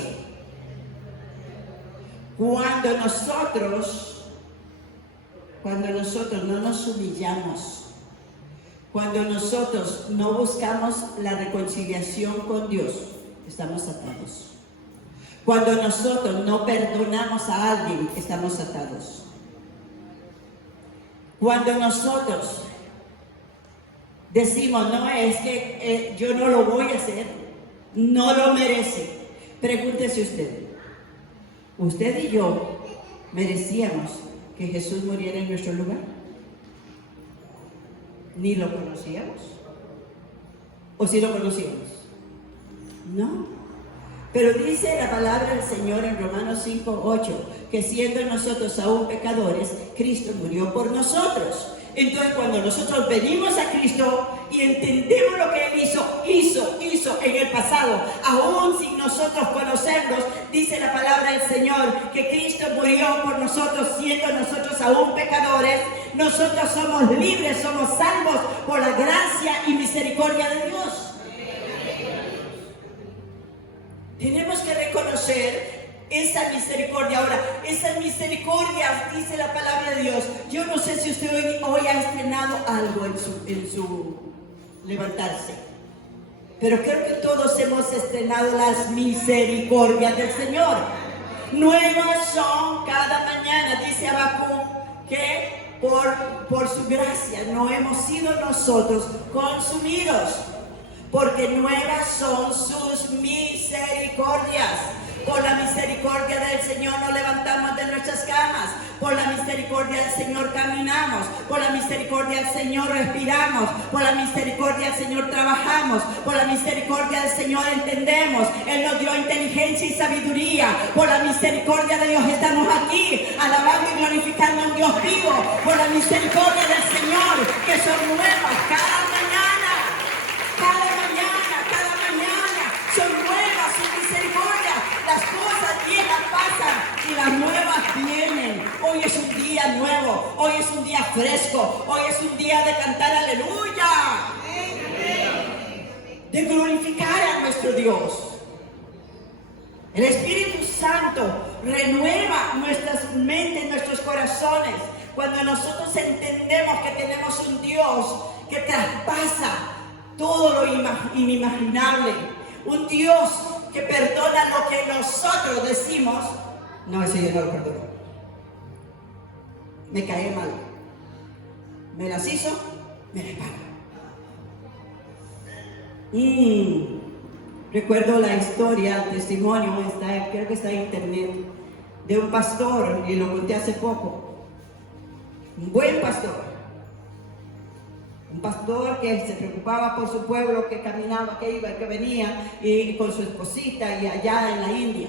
Cuando nosotros no nos humillamos, cuando nosotros no buscamos la reconciliación con Dios, estamos atados. Cuando nosotros no perdonamos a alguien, estamos atados. Cuando nosotros decimos, no, es que yo no lo voy a hacer, no lo merece. Pregúntese usted y yo merecíamos que Jesús muriera en nuestro lugar. Ni lo conocíamos. ¿O sí lo conocíamos? No. Pero dice la palabra del Señor en Romanos 5:8 que siendo nosotros aún pecadores, Cristo murió por nosotros. Entonces, cuando nosotros venimos a Cristo y entendemos lo que Él hizo hizo en el pasado, aún sin nosotros conocernos. Dice la palabra del Señor que Cristo murió por nosotros, siendo nosotros aún pecadores. Nosotros somos libres, somos salvos por la gracia y misericordia de Dios. Tenemos que reconocer esa misericordia. Ahora, esa misericordia, dice la palabra de Dios. Yo no sé si usted hoy ha estrenado algo en su levantarse, pero creo que todos hemos estrenado las misericordias del Señor. Nuevas son cada mañana, dice Habacuc, que por su gracia no hemos sido nosotros consumidos, porque nuevas son sus misericordias. Por la misericordia del Señor nos levantamos de nuestras camas. Por la misericordia del Señor caminamos. Por la misericordia del Señor respiramos. Por la misericordia del Señor trabajamos. Por la misericordia del Señor entendemos. Él nos dio inteligencia y sabiduría. Por la misericordia de Dios estamos aquí, alabando y glorificando a un Dios vivo. Por la misericordia del Señor, que son nuevas cada mañana. Cada mañana son nuevas sus misericordias. Las cosas viejas pasan y las nuevas vienen. Hoy es un día nuevo, hoy es un día fresco, hoy es un día de cantar aleluya, de glorificar a nuestro Dios. El Espíritu Santo renueva nuestras mentes, nuestros corazones, cuando nosotros entendemos que tenemos un Dios que traspasa todo lo inimaginable, un Dios que perdona lo que nosotros decimos. No, ese yo no lo perdono. Me cae mal. Me las hizo, me las paga. Recuerdo la historia, el testimonio, creo que está en internet, de un pastor, y lo conté hace poco. Un buen pastor. Un pastor que se preocupaba por su pueblo, que caminaba, que iba, que venía, y con su esposita y allá en la India.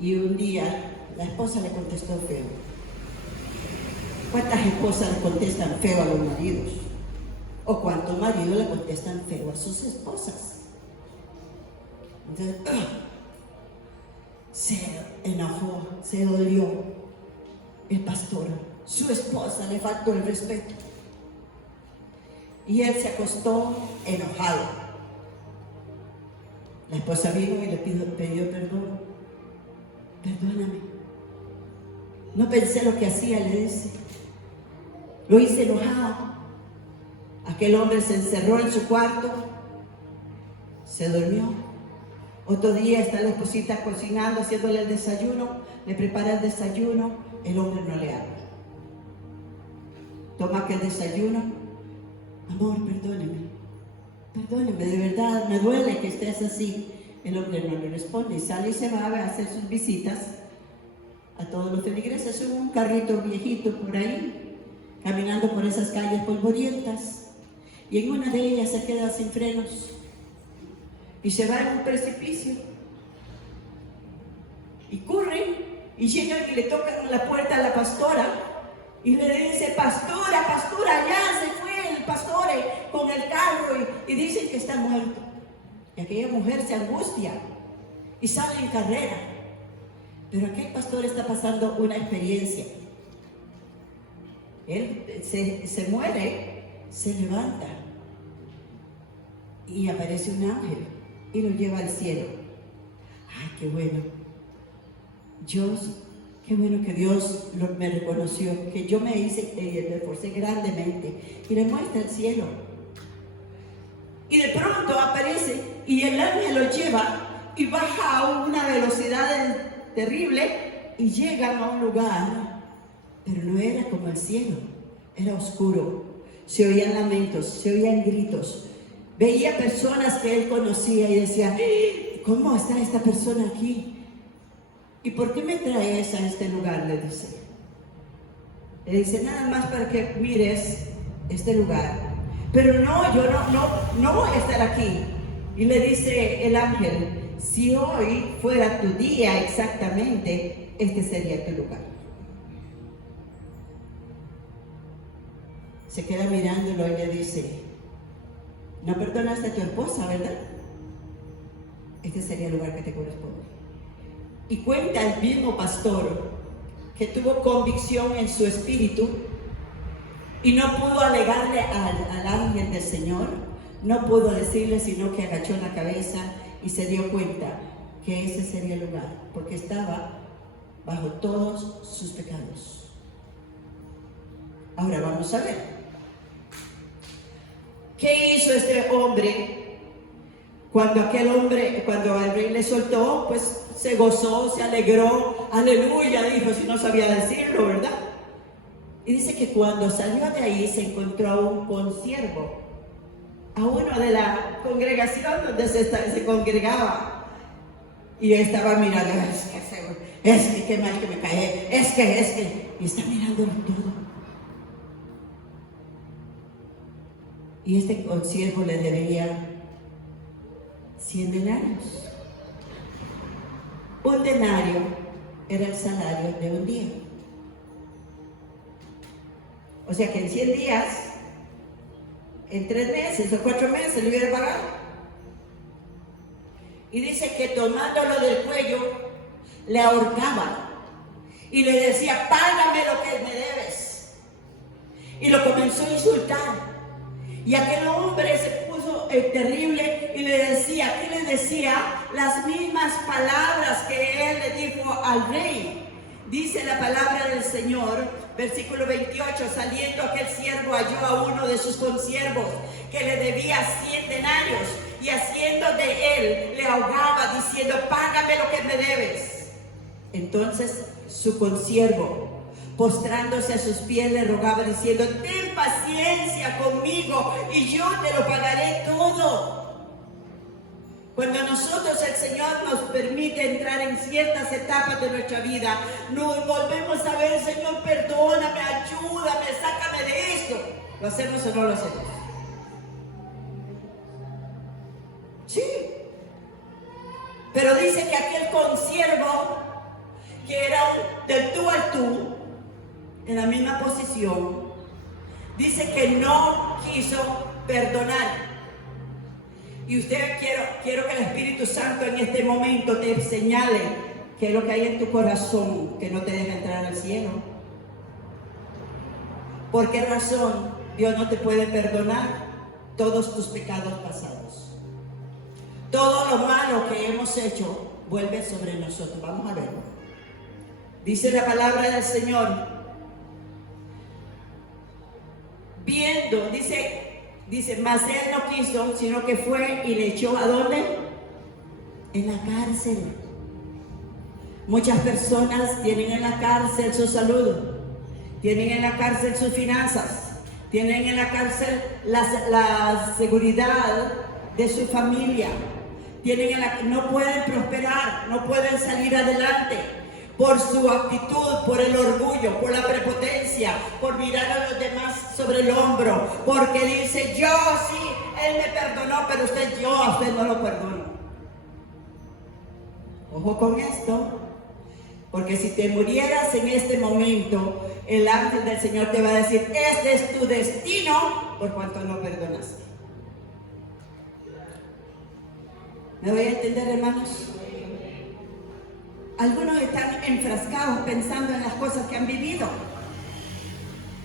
Y un día la esposa le contestó feo. ¿Cuántas esposas le contestan feo a los maridos? ¿O cuántos maridos le contestan feo a sus esposas? Entonces, se enojó, se dolió el pastor. Su esposa le faltó el respeto. Y él se acostó enojado. La esposa vino y le pidió perdón. Perdóname. No pensé lo que hacía, le dice. Lo hice enojado. Aquel hombre se encerró en su cuarto. Se durmió. Otro día está la esposita cocinando, haciéndole el desayuno. Le prepara el desayuno. El hombre no le habla. Toma aquel desayuno. Amor, perdóneme, de verdad, me duele que estés así. El hombre no le responde y sale y se va a hacer sus visitas a todos los feligreses. En un carrito viejito por ahí, caminando por esas calles polvorientas, y en una de ellas se queda sin frenos y se va en un precipicio y corren y llegan y le tocan la puerta a la pastora. Y le dice, pastora, ya se fue el pastor con el carro y dicen que está muerto. Y aquella mujer se angustia y sale en carrera. Pero aquel pastor está pasando una experiencia. Él se muere, se levanta y aparece un ángel y lo lleva al cielo. ¡Ay, qué bueno! Qué bueno que Dios me reconoció, que yo me esforcé grandemente, y le muestra el cielo. Y de pronto aparece y el ángel lo lleva y baja a una velocidad terrible y llegan a un lugar, pero no era como el cielo, era oscuro. Se oían lamentos, se oían gritos. Veía personas que él conocía y decía, ¿cómo está esta persona aquí? ¿Y por qué me traes a este lugar? Le dice. Le dice, nada más para que mires este lugar. Pero no, yo no voy a estar aquí. Y le dice el ángel, si hoy fuera tu día exactamente, este sería tu lugar. Se queda mirándolo y le dice, No perdonaste a tu esposa, ¿verdad? Este sería el lugar que te corresponde. Y cuenta el mismo pastor que tuvo convicción en su espíritu y no pudo alegarle al ángel del Señor, no pudo decirle, sino que agachó la cabeza y se dio cuenta que ese sería el lugar, porque estaba bajo todos sus pecados. Ahora vamos a ver. ¿Qué hizo este hombre cuando el rey le soltó? Pues se gozó, se alegró, aleluya, dijo, si no sabía decirlo, ¿verdad? Y dice que cuando salió de ahí se encontró a un consiervo, a uno de la congregación donde se congregaba, y estaba mirando, es que qué mal que me cae, es que, y está mirándolo todo. Y este consiervo le debía 100 denarios. Un denario era el salario de un día. O sea que en 100 días, en 3 meses o 4 meses le hubiera pagado. Y dice que tomándolo del cuello, le ahorcaba y le decía, págame lo que me debes. Y lo comenzó a insultar. Y aquel hombre se puso terrible y le decía, ¿qué le decía? Las mismas palabras que él le dijo al rey. Dice la palabra del Señor, versículo 28, saliendo aquel siervo halló a uno de sus consiervos que le debía 100 denarios y haciendo de él le ahogaba diciendo, págame lo que me debes. Entonces su consiervo, postrándose a sus pies, le rogaba diciendo, ten paciencia conmigo y yo te lo pagaré todo. Cuando nosotros, el Señor nos permite entrar en ciertas etapas de nuestra vida, nos volvemos a ver, Señor, perdóname, ayúdame, sácame de esto. ¿Lo hacemos o no lo hacemos? Sí. Pero dice que aquel consiervo, que era del tú al tú, en la misma posición, dice que no quiso perdonar. Y usted, quiero que el Espíritu Santo en este momento te señale qué es lo que hay en tu corazón que no te deja entrar al cielo. ¿Por qué razón Dios no te puede perdonar todos tus pecados pasados? Todo lo malo que hemos hecho vuelve sobre nosotros. Vamos a verlo. Dice la palabra del Señor. Viendo, dice, mas él no quiso, sino que fue y le echó ¿a dónde? En la cárcel. Muchas personas tienen en la cárcel su salud, tienen en la cárcel sus finanzas, tienen en la cárcel la seguridad de su familia, no pueden prosperar, no pueden salir adelante por su actitud, por el orgullo, por la prepotencia, por mirar a los demás sobre el hombro, porque dice, yo sí, él me perdonó, pero yo a usted no lo perdono. Ojo con esto, porque si te murieras en este momento, el ángel del Señor te va a decir, este es tu destino, por cuanto no perdonaste. ¿Me voy a entender, hermanos? Algunos están enfrascados pensando en las cosas que han vivido.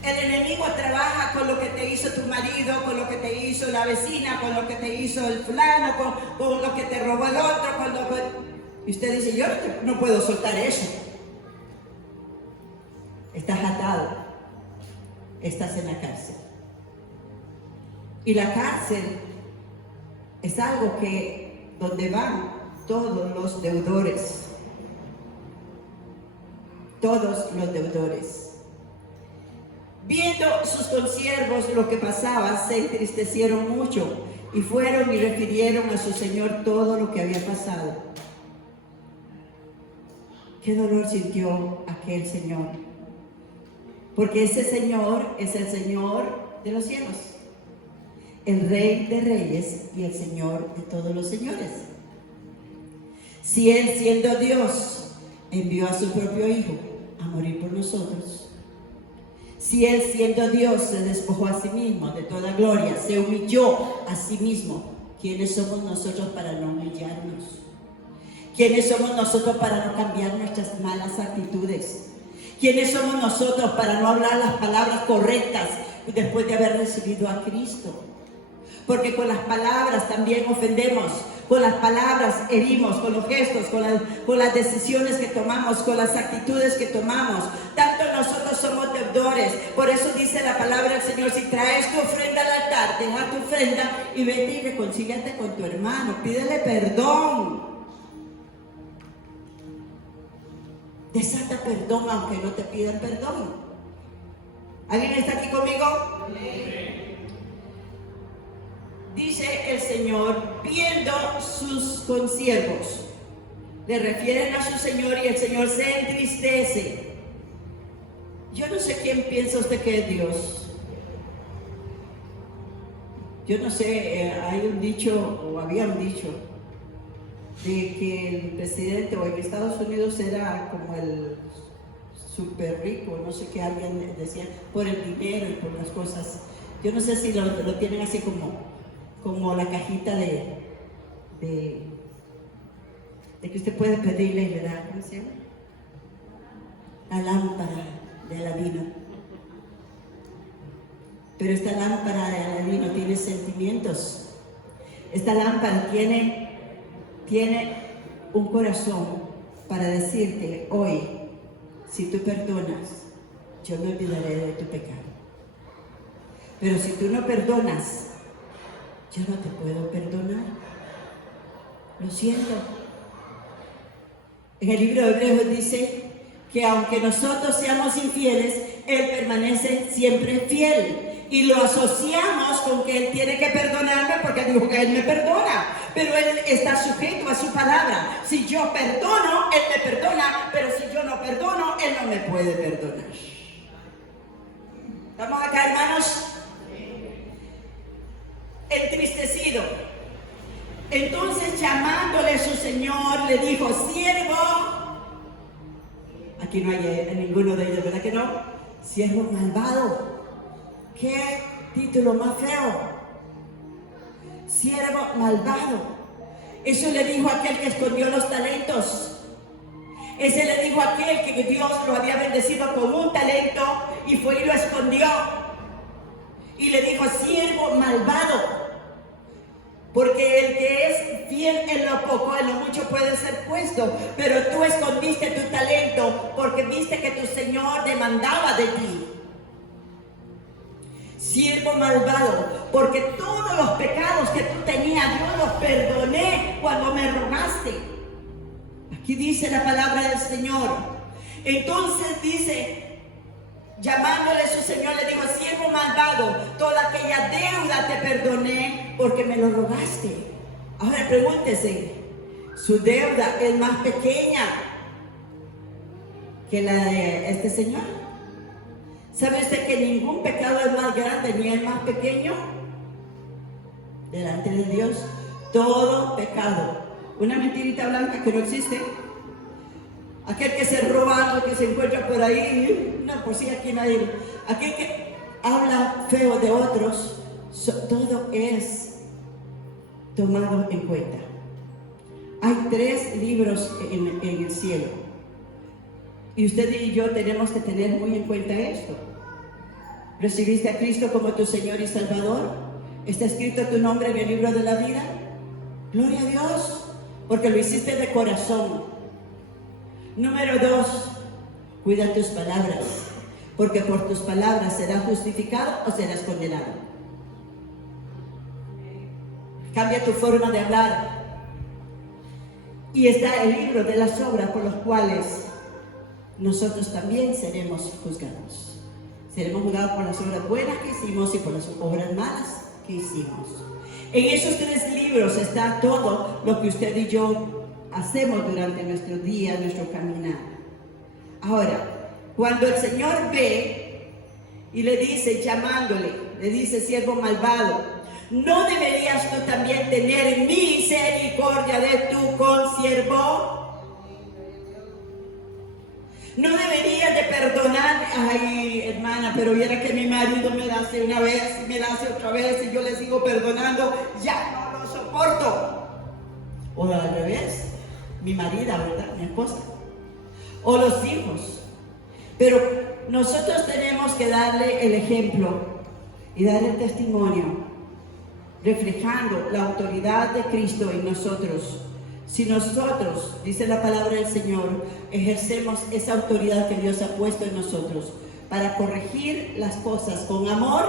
El enemigo trabaja con lo que te hizo tu marido, con lo que te hizo la vecina, con lo que te hizo el fulano, con lo que te robó el otro. Y usted dice, yo no puedo soltar eso. Estás atado. Estás en la cárcel. Y la cárcel es algo donde van todos los deudores. Todos los deudores. Viendo sus consiervos lo que pasaba, se entristecieron mucho y fueron y refirieron a su señor todo lo que había pasado. Qué dolor sintió aquel señor, porque ese señor es el Señor de los cielos, el Rey de reyes y el Señor de todos los señores. Si Él, siendo Dios, envió a su propio Hijo a morir por nosotros, Si Él, siendo Dios, se despojó a sí mismo de toda gloria, se humilló a sí mismo, ¿quiénes somos nosotros para no humillarnos? ¿Quiénes somos nosotros para no cambiar nuestras malas actitudes? ¿Quiénes somos nosotros para no hablar las palabras correctas después de haber recibido a Cristo? Porque con las palabras también ofendemos, con las palabras herimos, con los gestos, con las decisiones que tomamos, con las actitudes que tomamos. Tanto nosotros somos deudores. Por eso dice la palabra del Señor: si traes tu ofrenda al altar, deja tu ofrenda y vete y reconcíliate con tu hermano, pídele perdón. Desata perdón aunque no te pidan perdón. ¿Alguien está aquí conmigo? Dice el Señor, viendo sus consiervos. Le refieren a su Señor y el Señor se entristece. Yo no sé quién piensa usted que es Dios. Yo no sé, hay un dicho, o había un dicho, de que el presidente o en Estados Unidos era como el súper rico, no sé qué, alguien decía, por el dinero y por las cosas. Yo no sé si lo tienen así como la cajita de que usted puede pedirle y le da, ¿cómo se llama? La lámpara de Aladino. Pero esta lámpara de Aladino tiene sentimientos. Esta lámpara tiene un corazón para decirte hoy: si tú perdonas, yo me olvidaré de tu pecado. Pero si tú no perdonas, yo no te puedo perdonar. Lo siento. En el libro de Hebreos dice que aunque nosotros seamos infieles, Él permanece siempre fiel. Y lo asociamos con que Él tiene que perdonarme porque dijo que Él me perdona. Pero Él está sujeto a su palabra. Si yo perdono, Él me perdona. Pero si yo no perdono, Él no me puede perdonar. ¿Estamos acá, hermanos? Entristecido. Entonces, llamándole a su Señor, le dijo: siervo. Aquí no hay ninguno de ellos, ¿verdad que no? Siervo malvado. ¿Qué título más feo? Siervo malvado. Eso le dijo aquel que escondió los talentos. Ese le dijo aquel que Dios lo había bendecido con un talento y fue y lo escondió. Y le dijo: siervo malvado. Porque el que es fiel en lo poco, en lo mucho puede ser puesto. Pero tú escondiste tu talento porque viste que tu Señor demandaba de ti. Siervo malvado, porque todos los pecados que tú tenías, yo los perdoné cuando me rogaste. Aquí dice la palabra del Señor. Entonces dice, llamándole a su Señor, le dijo: siervo malvado, toda aquella deuda te perdoné porque me lo rogaste. Ahora pregúntese, ¿su deuda es más pequeña que la de este señor? ¿Sabe usted que ningún pecado es más grande ni el más pequeño? Delante de Dios, todo pecado. Una mentirita blanca que no existe. Aquel que se roba algo que se encuentra por ahí, no, pues sí, aquí nadie. Aquel que habla feo de otros, todo es tomado en cuenta. Hay 3 libros en el cielo. Y usted y yo tenemos que tener muy en cuenta esto. ¿Recibiste a Cristo como tu Señor y Salvador? ¿Está escrito tu nombre en el libro de la vida? Gloria a Dios, porque lo hiciste de corazón. Número 2, cuida tus palabras, porque por tus palabras serás justificado o serás condenado. Cambia tu forma de hablar. Y está el libro de las obras por los cuales nosotros también seremos juzgados. Seremos juzgados por las obras buenas que hicimos y por las obras malas que hicimos. En esos 3 libros está todo lo que usted y yo hacemos durante nuestro día, nuestro caminar. Ahora, cuando el Señor ve y le dice, llamándole, le dice: siervo malvado, ¿no deberías tú también tener misericordia de tu consiervo? No deberías de perdonar. Ay, hermana, pero viera que mi marido me la hace una vez y me la hace otra vez y yo le sigo perdonando, ya no lo soporto. O al revés, mi marida, ¿verdad? Mi esposa. O los hijos. Pero nosotros tenemos que darle el ejemplo y dar el testimonio, reflejando la autoridad de Cristo en nosotros. Si nosotros, dice la palabra del Señor, ejercemos esa autoridad que Dios ha puesto en nosotros para corregir las cosas con amor,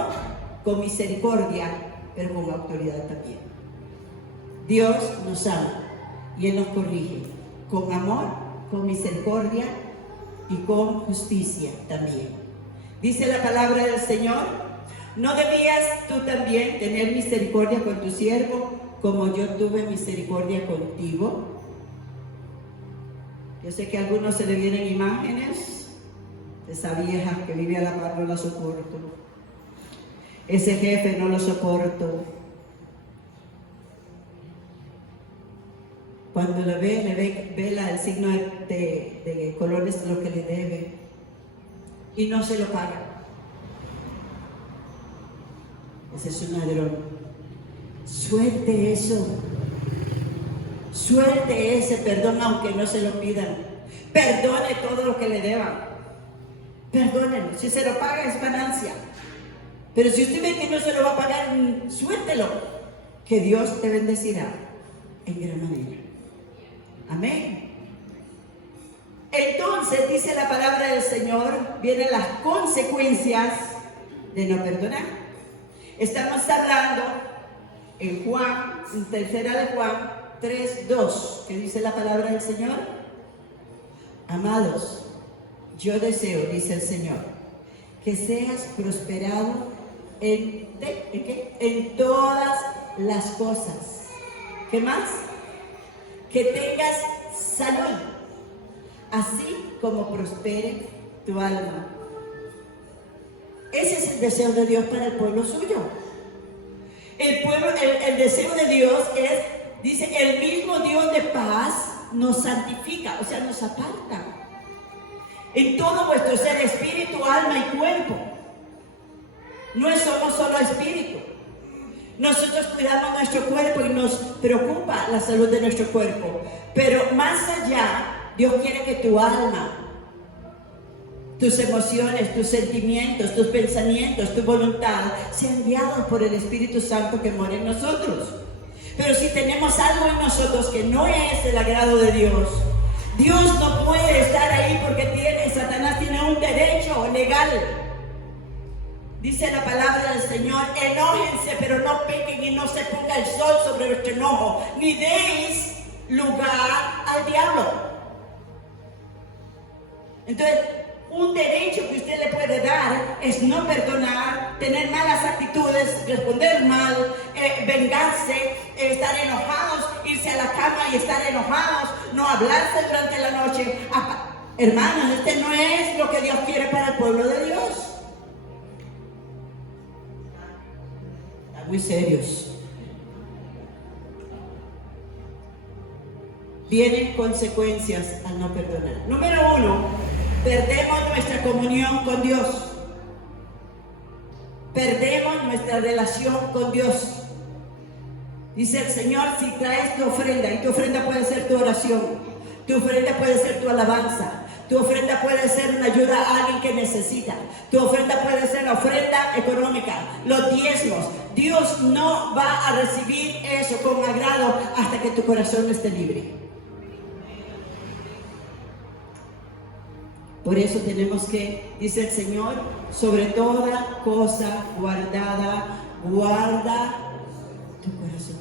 con misericordia, pero con autoridad también. Dios nos ama y Él nos corrige con amor, con misericordia y con justicia también. Dice la palabra del Señor: ¿no debías tú también tener misericordia con tu siervo, como yo tuve misericordia contigo? Yo sé que a algunos se le vienen imágenes de esa vieja que vive a la par, no la soporto. Ese jefe no lo soporto. Cuando le ve el signo de colores lo que le debe y no se lo paga. Ese es un ladrón. Suelte eso. Suelte ese perdón aunque no se lo pidan. Perdone todo lo que le deban. Perdónenlo. Si se lo paga es ganancia. Pero si usted ve que no se lo va a pagar, suéltelo. Que Dios te bendecirá en gran manera. Amén. Entonces dice la palabra del Señor, vienen las consecuencias de no perdonar. Estamos hablando en Juan, en tercera de Juan 3:2, que dice la palabra del Señor: amados, yo deseo, dice el Señor, que seas prosperado ¿en qué? En todas las cosas. ¿Qué más? Que tengas salud, así como prospere tu alma. Ese es el deseo de Dios para el pueblo suyo. El deseo de Dios es, dice, el mismo Dios de paz nos santifica, o sea, nos aparta en todo vuestro ser, espíritu, alma y cuerpo. No somos solo espíritu. Nosotros cuidamos nuestro cuerpo y nos preocupa la salud de nuestro cuerpo. Pero más allá, Dios quiere que tu alma, tus emociones, tus sentimientos, tus pensamientos, tu voluntad sean guiados por el Espíritu Santo que mora en nosotros. Pero si tenemos algo en nosotros que no es del agrado de Dios, Dios no puede estar ahí porque Satanás tiene un derecho legal. Dice la palabra del Señor: enójense, pero no pequen y no se ponga el sol sobre vuestro enojo, ni deis lugar al diablo. Entonces, un derecho que usted le puede dar es no perdonar, tener malas actitudes, responder mal, vengarse, estar enojados, irse a la cama y estar enojados, no hablarse durante la noche. Hermanos, este no es lo que Dios quiere para el pueblo de Dios. Muy serios. Vienen consecuencias al no perdonar. Número 1, perdemos nuestra comunión con Dios. Perdemos nuestra relación con Dios. Dice el Señor: si traes tu ofrenda, y tu ofrenda puede ser tu oración, tu ofrenda puede ser tu alabanza, tu ofrenda puede ser una ayuda a alguien que necesita, tu ofrenda puede ser la ofrenda económica, los diezmos. Dios no va a recibir eso con agrado hasta que tu corazón no esté libre. Por eso tenemos que, dice el Señor, sobre toda cosa guardada, guarda tu corazón,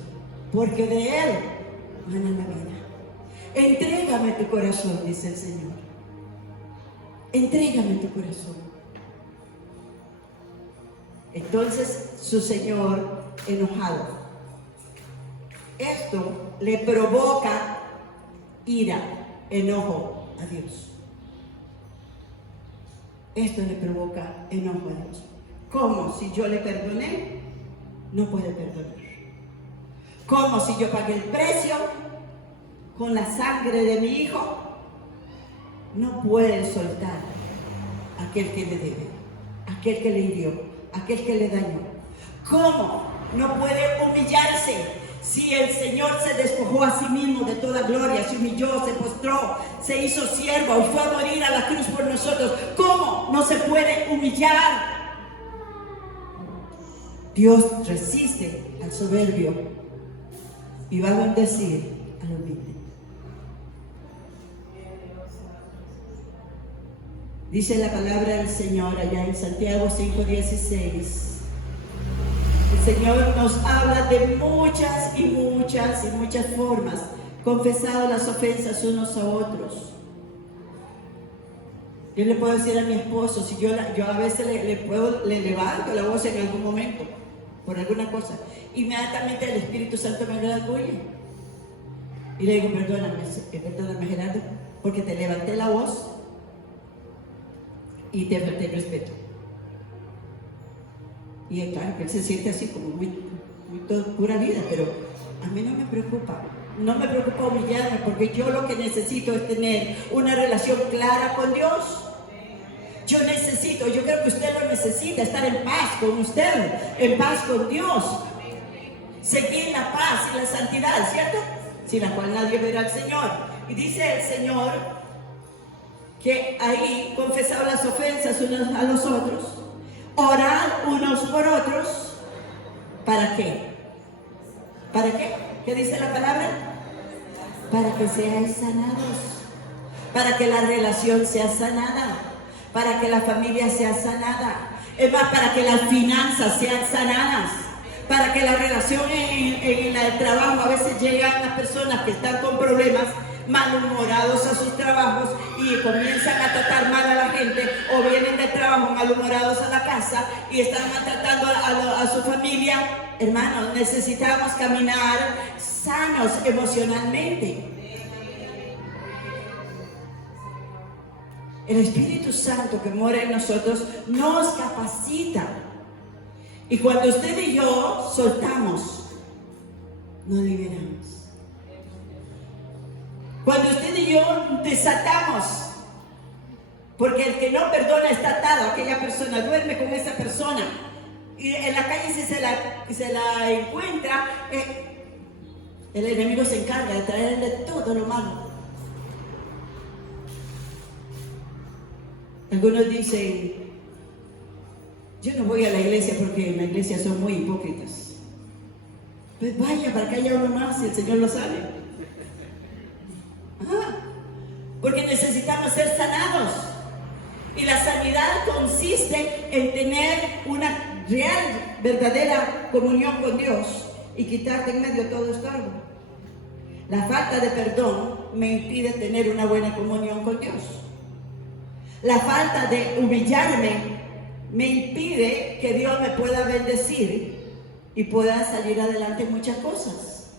porque de él mana la vida. Entrégame tu corazón, dice el Señor. Entrégame tu corazón. Entonces su Señor, enojado, esto le provoca ira, enojo a Dios. Esto le provoca enojo a Dios. ¿Cómo? Si yo le perdoné, no puede perdonar. ¿Cómo? Si yo pagué el precio con la sangre de mi hijo, no puede soltar a aquel que le debe, aquel que le hirió, aquel que le dañó. ¿Cómo no puede humillarse? Si el Señor se despojó a sí mismo de toda gloria, se humilló, se postró, se hizo siervo y fue a morir a la cruz por nosotros, ¿cómo no se puede humillar? Dios resiste al soberbio y va a bendecir al humilde. Dice la palabra del Señor allá en Santiago 5:16. El Señor nos habla de muchas y muchas formas, confesado las ofensas unos a otros. Yo le puedo decir a mi esposo, si yo a veces le levanto la voz en algún momento, por alguna cosa, inmediatamente el Espíritu Santo me redarguye. Y le digo, perdóname Gerardo, porque te levanté la voz y te respeto. Y es claro que él se siente así como muy pura vida, pero a mí no me preocupa. No me preocupa humillarme, porque yo lo que necesito es tener una relación clara con Dios. Yo creo que usted lo necesita, estar en paz con usted, en paz con Dios. Seguir la paz y la santidad, ¿cierto? Sin la cual nadie verá al Señor. Y dice el Señor que ahí, confesad las ofensas unos a los otros, orad unos por otros. ¿Para qué? ¿Para qué? ¿Qué dice la palabra? Para que seáis sanados, para que la relación sea sanada, para que la familia sea sanada, es más, para que las finanzas sean sanadas, para que la relación en el trabajo. A veces llegan las personas que están con problemas, malhumorados a sus trabajos, y comienzan a tratar mal a la gente, o vienen del trabajo malhumorados a la casa y están maltratando a su familia. Hermanos, necesitamos caminar sanos emocionalmente. El Espíritu Santo que mora en nosotros nos capacita. Y cuando usted y yo soltamos, nos liberamos. Cuando usted y yo desatamos, porque el que no perdona está atado, aquella persona duerme con esa persona, y en la calle si se la encuentra, el enemigo se encarga de traerle todo lo malo. Algunos dicen, yo no voy a la iglesia porque en la iglesia son muy hipócritas. Pues vaya, para que haya uno más y el Señor lo sabe. Porque necesitamos ser sanados. Y la sanidad consiste en tener una real, verdadera comunión con Dios y quitarte en medio todo estorbo. La falta de perdón me impide tener una buena comunión con Dios. La falta de humillarme me impide que Dios me pueda bendecir y pueda salir adelante en muchas cosas.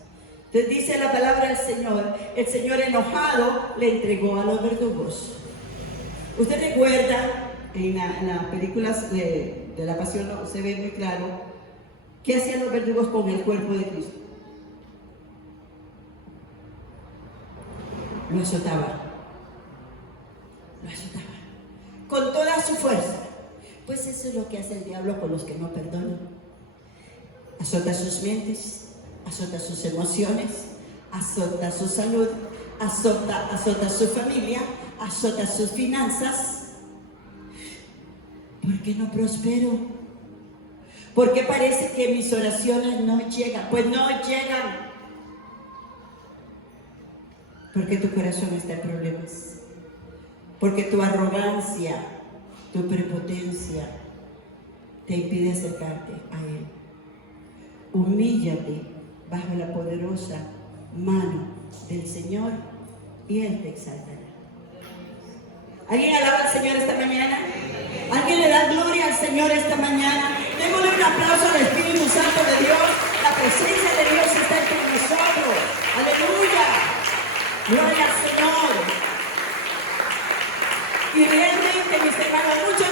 Entonces dice la palabra del Señor, el Señor enojado le entregó a los verdugos. Usted recuerda, en las películas de la Pasión se ve muy claro, ¿qué hacían los verdugos con el cuerpo de Cristo? Lo azotaban. Lo azotaban con toda su fuerza. Pues eso es lo que hace el diablo con los que no perdonan. Azota sus mentes, azota sus emociones, azota su salud, azota su familia, azota sus finanzas. ¿Por qué no prospero? ¿Por qué parece que mis oraciones no llegan? Pues no llegan. Porque tu corazón está en problemas. Porque tu arrogancia, tu prepotencia te impide acercarte a Él. Humíllate bajo la poderosa mano del Señor y Él te exaltará. ¿Alguien alaba al Señor esta mañana? ¿Alguien le da gloria al Señor esta mañana? Démosle un aplauso al Espíritu Santo de Dios. La presencia de Dios está entre nosotros. ¡Aleluya! ¡Gloria al Señor! Y realmente, mis hermanos, muchos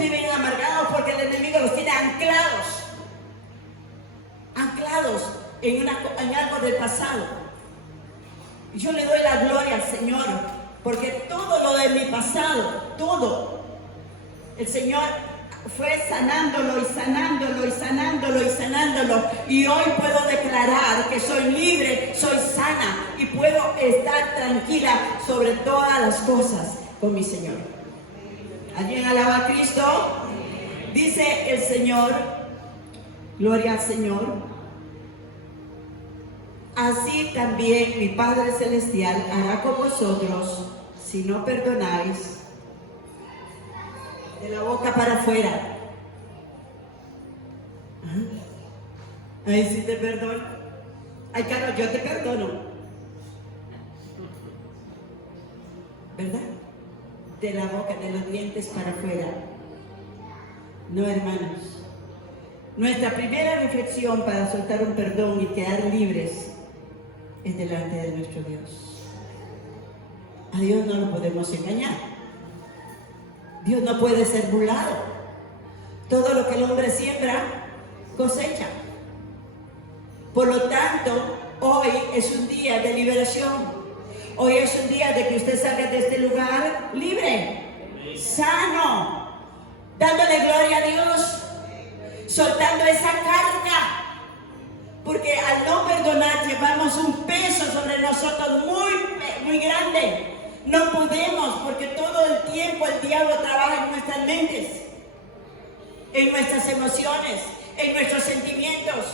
viven amargados porque el enemigo los tiene anclados en algo del pasado. Y yo le doy la gloria al Señor, porque todo lo de mi pasado, todo, el Señor fue sanándolo y sanándolo y sanándolo y sanándolo. Y hoy puedo declarar que soy libre, soy sana y puedo estar tranquila sobre todas las cosas con mi Señor. ¿Alguien alaba a Cristo? Dice el Señor, gloria al Señor. Así también mi Padre Celestial hará con vosotros si no perdonáis de la boca para afuera. Ay, sí te perdono. Ay, Carlos, yo te perdono. ¿Verdad? De la boca, de los dientes para afuera. No, hermanos. Nuestra primera reflexión para soltar un perdón y quedar libres es delante de nuestro Dios. A Dios no lo podemos engañar. Dios no puede ser burlado. Todo lo que el hombre siembra, cosecha. Por lo tanto, hoy es un día de liberación. Hoy es un día de que usted salga de este lugar libre, sano, dándole gloria a Dios, soltando esa carga. Porque al no perdonar llevamos un peso sobre nosotros muy grande. No podemos, porque todo el tiempo el diablo trabaja en nuestras mentes, en nuestras emociones, en nuestros sentimientos.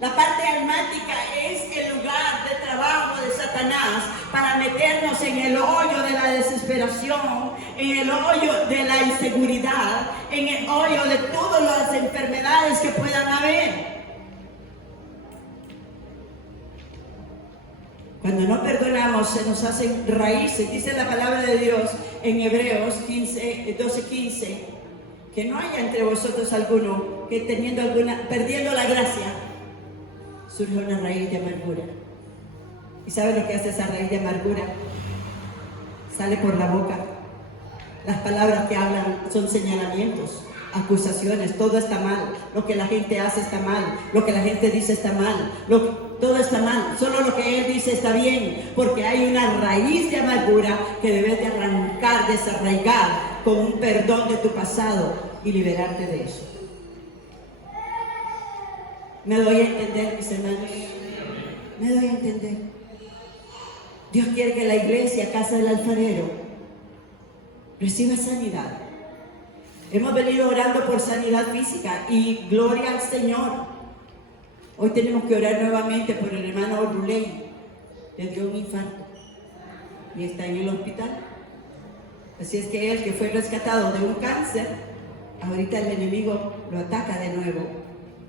La parte almática es el lugar de trabajo de Satanás para meternos en el hoyo de la desesperación, en el hoyo de la inseguridad, en el hoyo de todas las enfermedades que puedan haber. Cuando no perdonamos se nos hacen raíces. Dice la palabra de Dios en Hebreos 12:15, que no haya entre vosotros alguno que perdiendo la gracia, surge una raíz de amargura. ¿Y sabe lo que hace esa raíz de amargura? Sale por la boca. Las palabras que hablan son señalamientos, acusaciones. Todo está mal. Lo que la gente hace está mal. Lo que la gente dice está mal. Todo está mal. Solo lo que él dice está bien. Porque hay una raíz de amargura que debes de arrancar, desarraigar con un perdón de tu pasado y liberarte de eso. ¿Me doy a entender, mis hermanos? ¿Me doy a entender? Dios quiere que la iglesia, casa del alfarero, reciba sanidad. Hemos venido orando por sanidad física y gloria al Señor. Hoy tenemos que orar nuevamente por el hermano Ruley. Le dio un infarto y está en el hospital. Así es que él, que fue rescatado de un cáncer, ahorita el enemigo lo ataca de nuevo.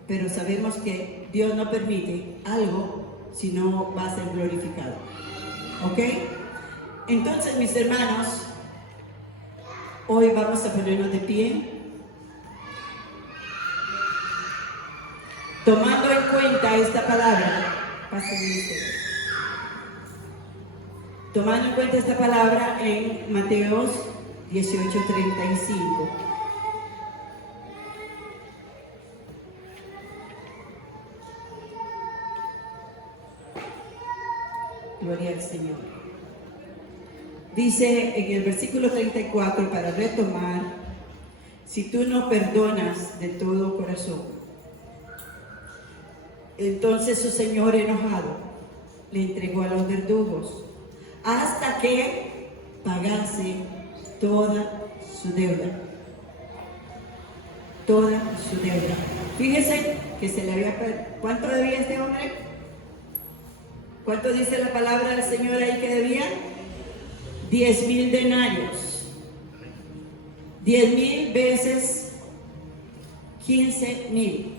Pero sabemos que Dios no permite algo si no va a ser glorificado. ¿Ok? Entonces, mis hermanos, hoy vamos a ponernos de pie, tomando en cuenta esta palabra. Tomando en cuenta esta palabra en Mateos 18:35. Gloria al Señor. Dice en el versículo 34, para retomar, si tú no perdonas de todo corazón, entonces su Señor enojado le entregó a los verdugos hasta que pagase toda su deuda. Toda su deuda. Fíjese que se le había... ¿Cuánto debía este hombre? ¿Cuánto dice la palabra del Señor ahí que debía? 10,000 denarios. 10,000 veces 15,000.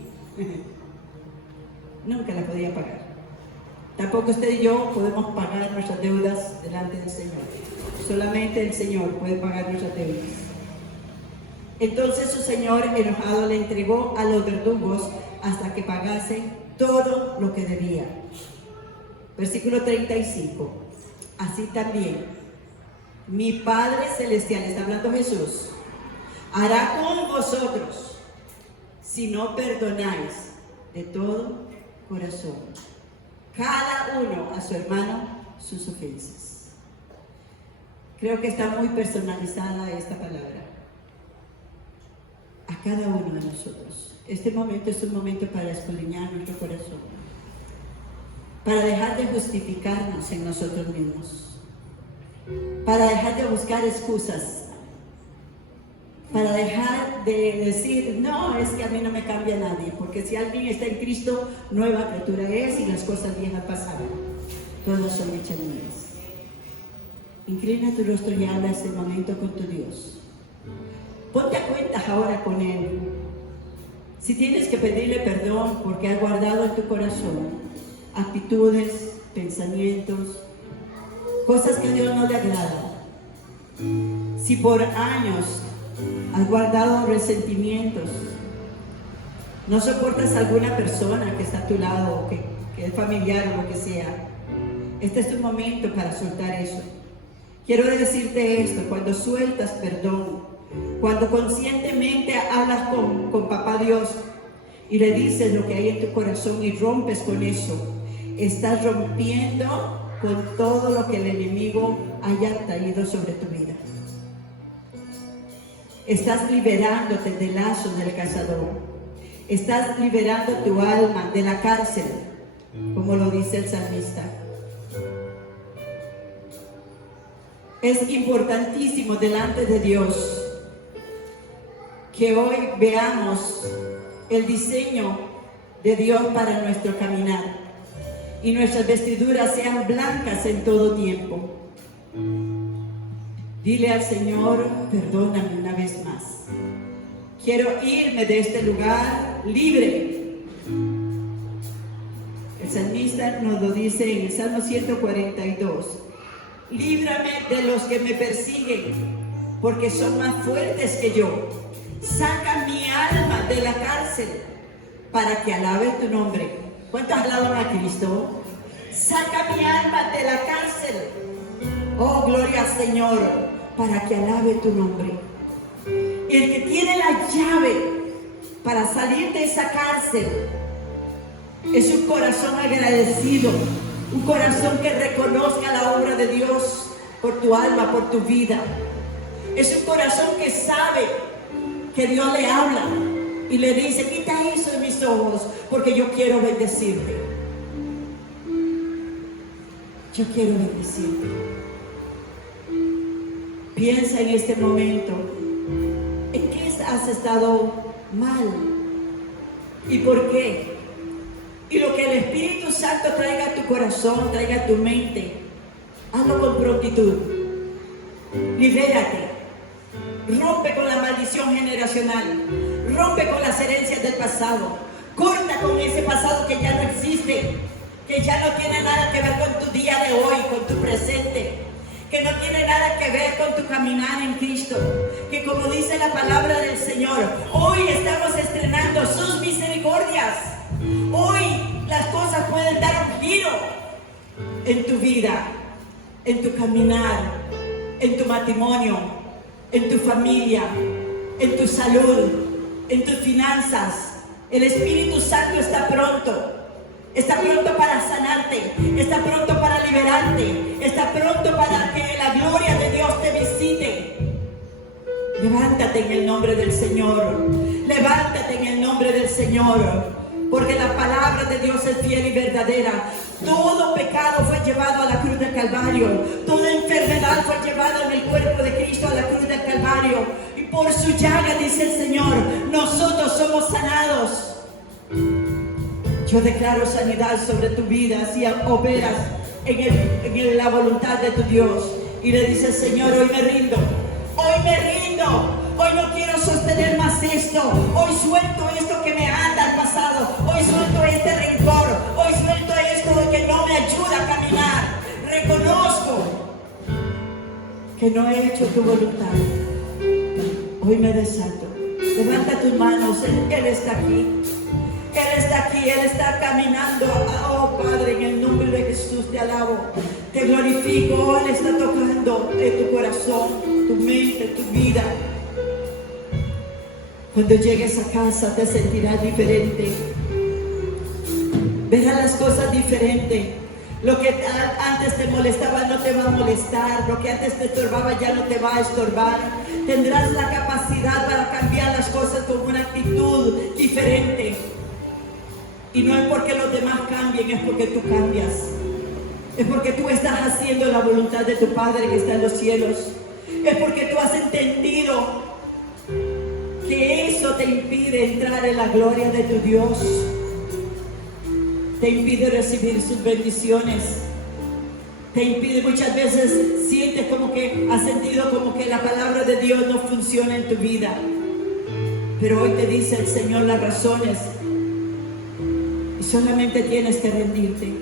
Nunca la podía pagar. Tampoco usted y yo podemos pagar nuestras deudas delante del Señor. Solamente el Señor puede pagar nuestras deudas. Entonces su Señor enojado le entregó a los verdugos hasta que pagase todo lo que debía. Versículo 35. Así también mi Padre Celestial, está hablando Jesús, hará con vosotros si no perdonáis de todo corazón. cada uno a su hermano sus ofensas. Creo que está muy personalizada esta palabra. A cada uno de nosotros. Este momento es un momento para escudriñar nuestro corazón, para dejar de justificarnos en nosotros mismos, para dejar de buscar excusas, para dejar de decir, no, es que a mí no me cambia nadie, porque si alguien está en Cristo, nueva criatura es y las cosas viejas pasaron, todas son hechas nuevas. Inclina tu rostro y habla este momento con tu Dios. Ponte a cuentas ahora con Él. Si tienes que pedirle perdón porque has guardado en tu corazón actitudes, pensamientos, cosas que a Dios no le agradan. Si por años has guardado resentimientos, no soportas a alguna persona que está a tu lado, que es familiar o lo que sea, este es tu momento para soltar eso. Quiero decirte esto: cuando sueltas perdón, cuando conscientemente hablas con Papá Dios y le dices lo que hay en tu corazón y rompes con eso, estás rompiendo con todo lo que el enemigo haya traído sobre tu vida. Estás liberándote del lazo del cazador. Estás liberando tu alma de la cárcel, como lo dice el salmista. Es importantísimo delante de Dios que hoy veamos el diseño de Dios para nuestro caminar y nuestras vestiduras sean blancas en todo tiempo. Dile al Señor: perdóname una vez más. Quiero irme de este lugar libre. El salmista nos lo dice en el Salmo 142. Líbrame de los que me persiguen, porque son más fuertes que yo. Saca mi alma de la cárcel para que alabe tu nombre. ¿Cuántos alaban a Cristo? Saca mi alma de la cárcel. Oh, gloria al Señor, para que alabe tu nombre. El que tiene la llave para salir de esa cárcel es un corazón agradecido, un corazón que reconozca la obra de Dios por tu alma, por tu vida. Es un corazón que sabe que Dios le habla y le dice: quita eso de mis ojos, porque yo quiero bendecirte. Yo quiero bendecirte. Piensa en este momento, ¿en qué has estado mal? ¿Y por qué? Y lo que el Espíritu Santo traiga a tu corazón, traiga a tu mente, hazlo con prontitud. Libérate. Rompe con la maldición generacional. Rompe con las herencias del pasado. Corta con ese pasado que ya no existe, que ya no tiene nada que ver con tu día de hoy, con tu presente, que no tiene nada que ver con tu caminar en Cristo. Que, como dice la palabra del Señor, hoy estamos estrenando sus misericordias. Hoy las cosas pueden dar un giro en tu vida, en tu caminar, en tu matrimonio, en tu familia, en tu salud, en tus finanzas. El Espíritu Santo está pronto para sanarte, está pronto para liberarte, está pronto para que la gloria de Dios te visite. Levántate en el nombre del Señor, levántate en el nombre del Señor, porque la palabra de Dios es fiel y verdadera. Todo pecado fue llevado a la cruz del Calvario, toda enfermedad fue llevada en el cuerpo de Cristo a la cruz del Calvario, y por su llaga, dice el Señor, nosotros somos sanados. Yo declaro sanidad sobre tu vida si operas en la voluntad de tu Dios y le dices: Señor, hoy me rindo, hoy no quiero sostener más esto, hoy suelto esto que me ata al pasado, hoy suelto este rencor, hoy suelto esto que no me ayuda a caminar. Reconozco que no he hecho tu voluntad, hoy me desato. Levanta tus manos, Él está aquí. Él está aquí, Él está caminando. Oh Padre, en el nombre de Jesús te alabo, te glorifico. Él está tocando en tu corazón, tu mente, tu vida. Cuando llegues a casa te sentirás diferente. Verás las cosas diferente. Lo que antes te molestaba no te va a molestar. Lo que antes te estorbaba ya no te va a estorbar. Tendrás la capacidad para cambiar las cosas con una actitud diferente. Y no es porque los demás cambien, es porque tú cambias. Es porque tú estás haciendo la voluntad de tu Padre que está en los cielos. Es porque tú has entendido que eso te impide entrar en la gloria de tu Dios. Te impide recibir sus bendiciones. Te impide, muchas veces sientes como que, has sentido como que la palabra de Dios no funciona en tu vida. Pero hoy te dice el Señor las razones. Y solamente tienes que rendirte.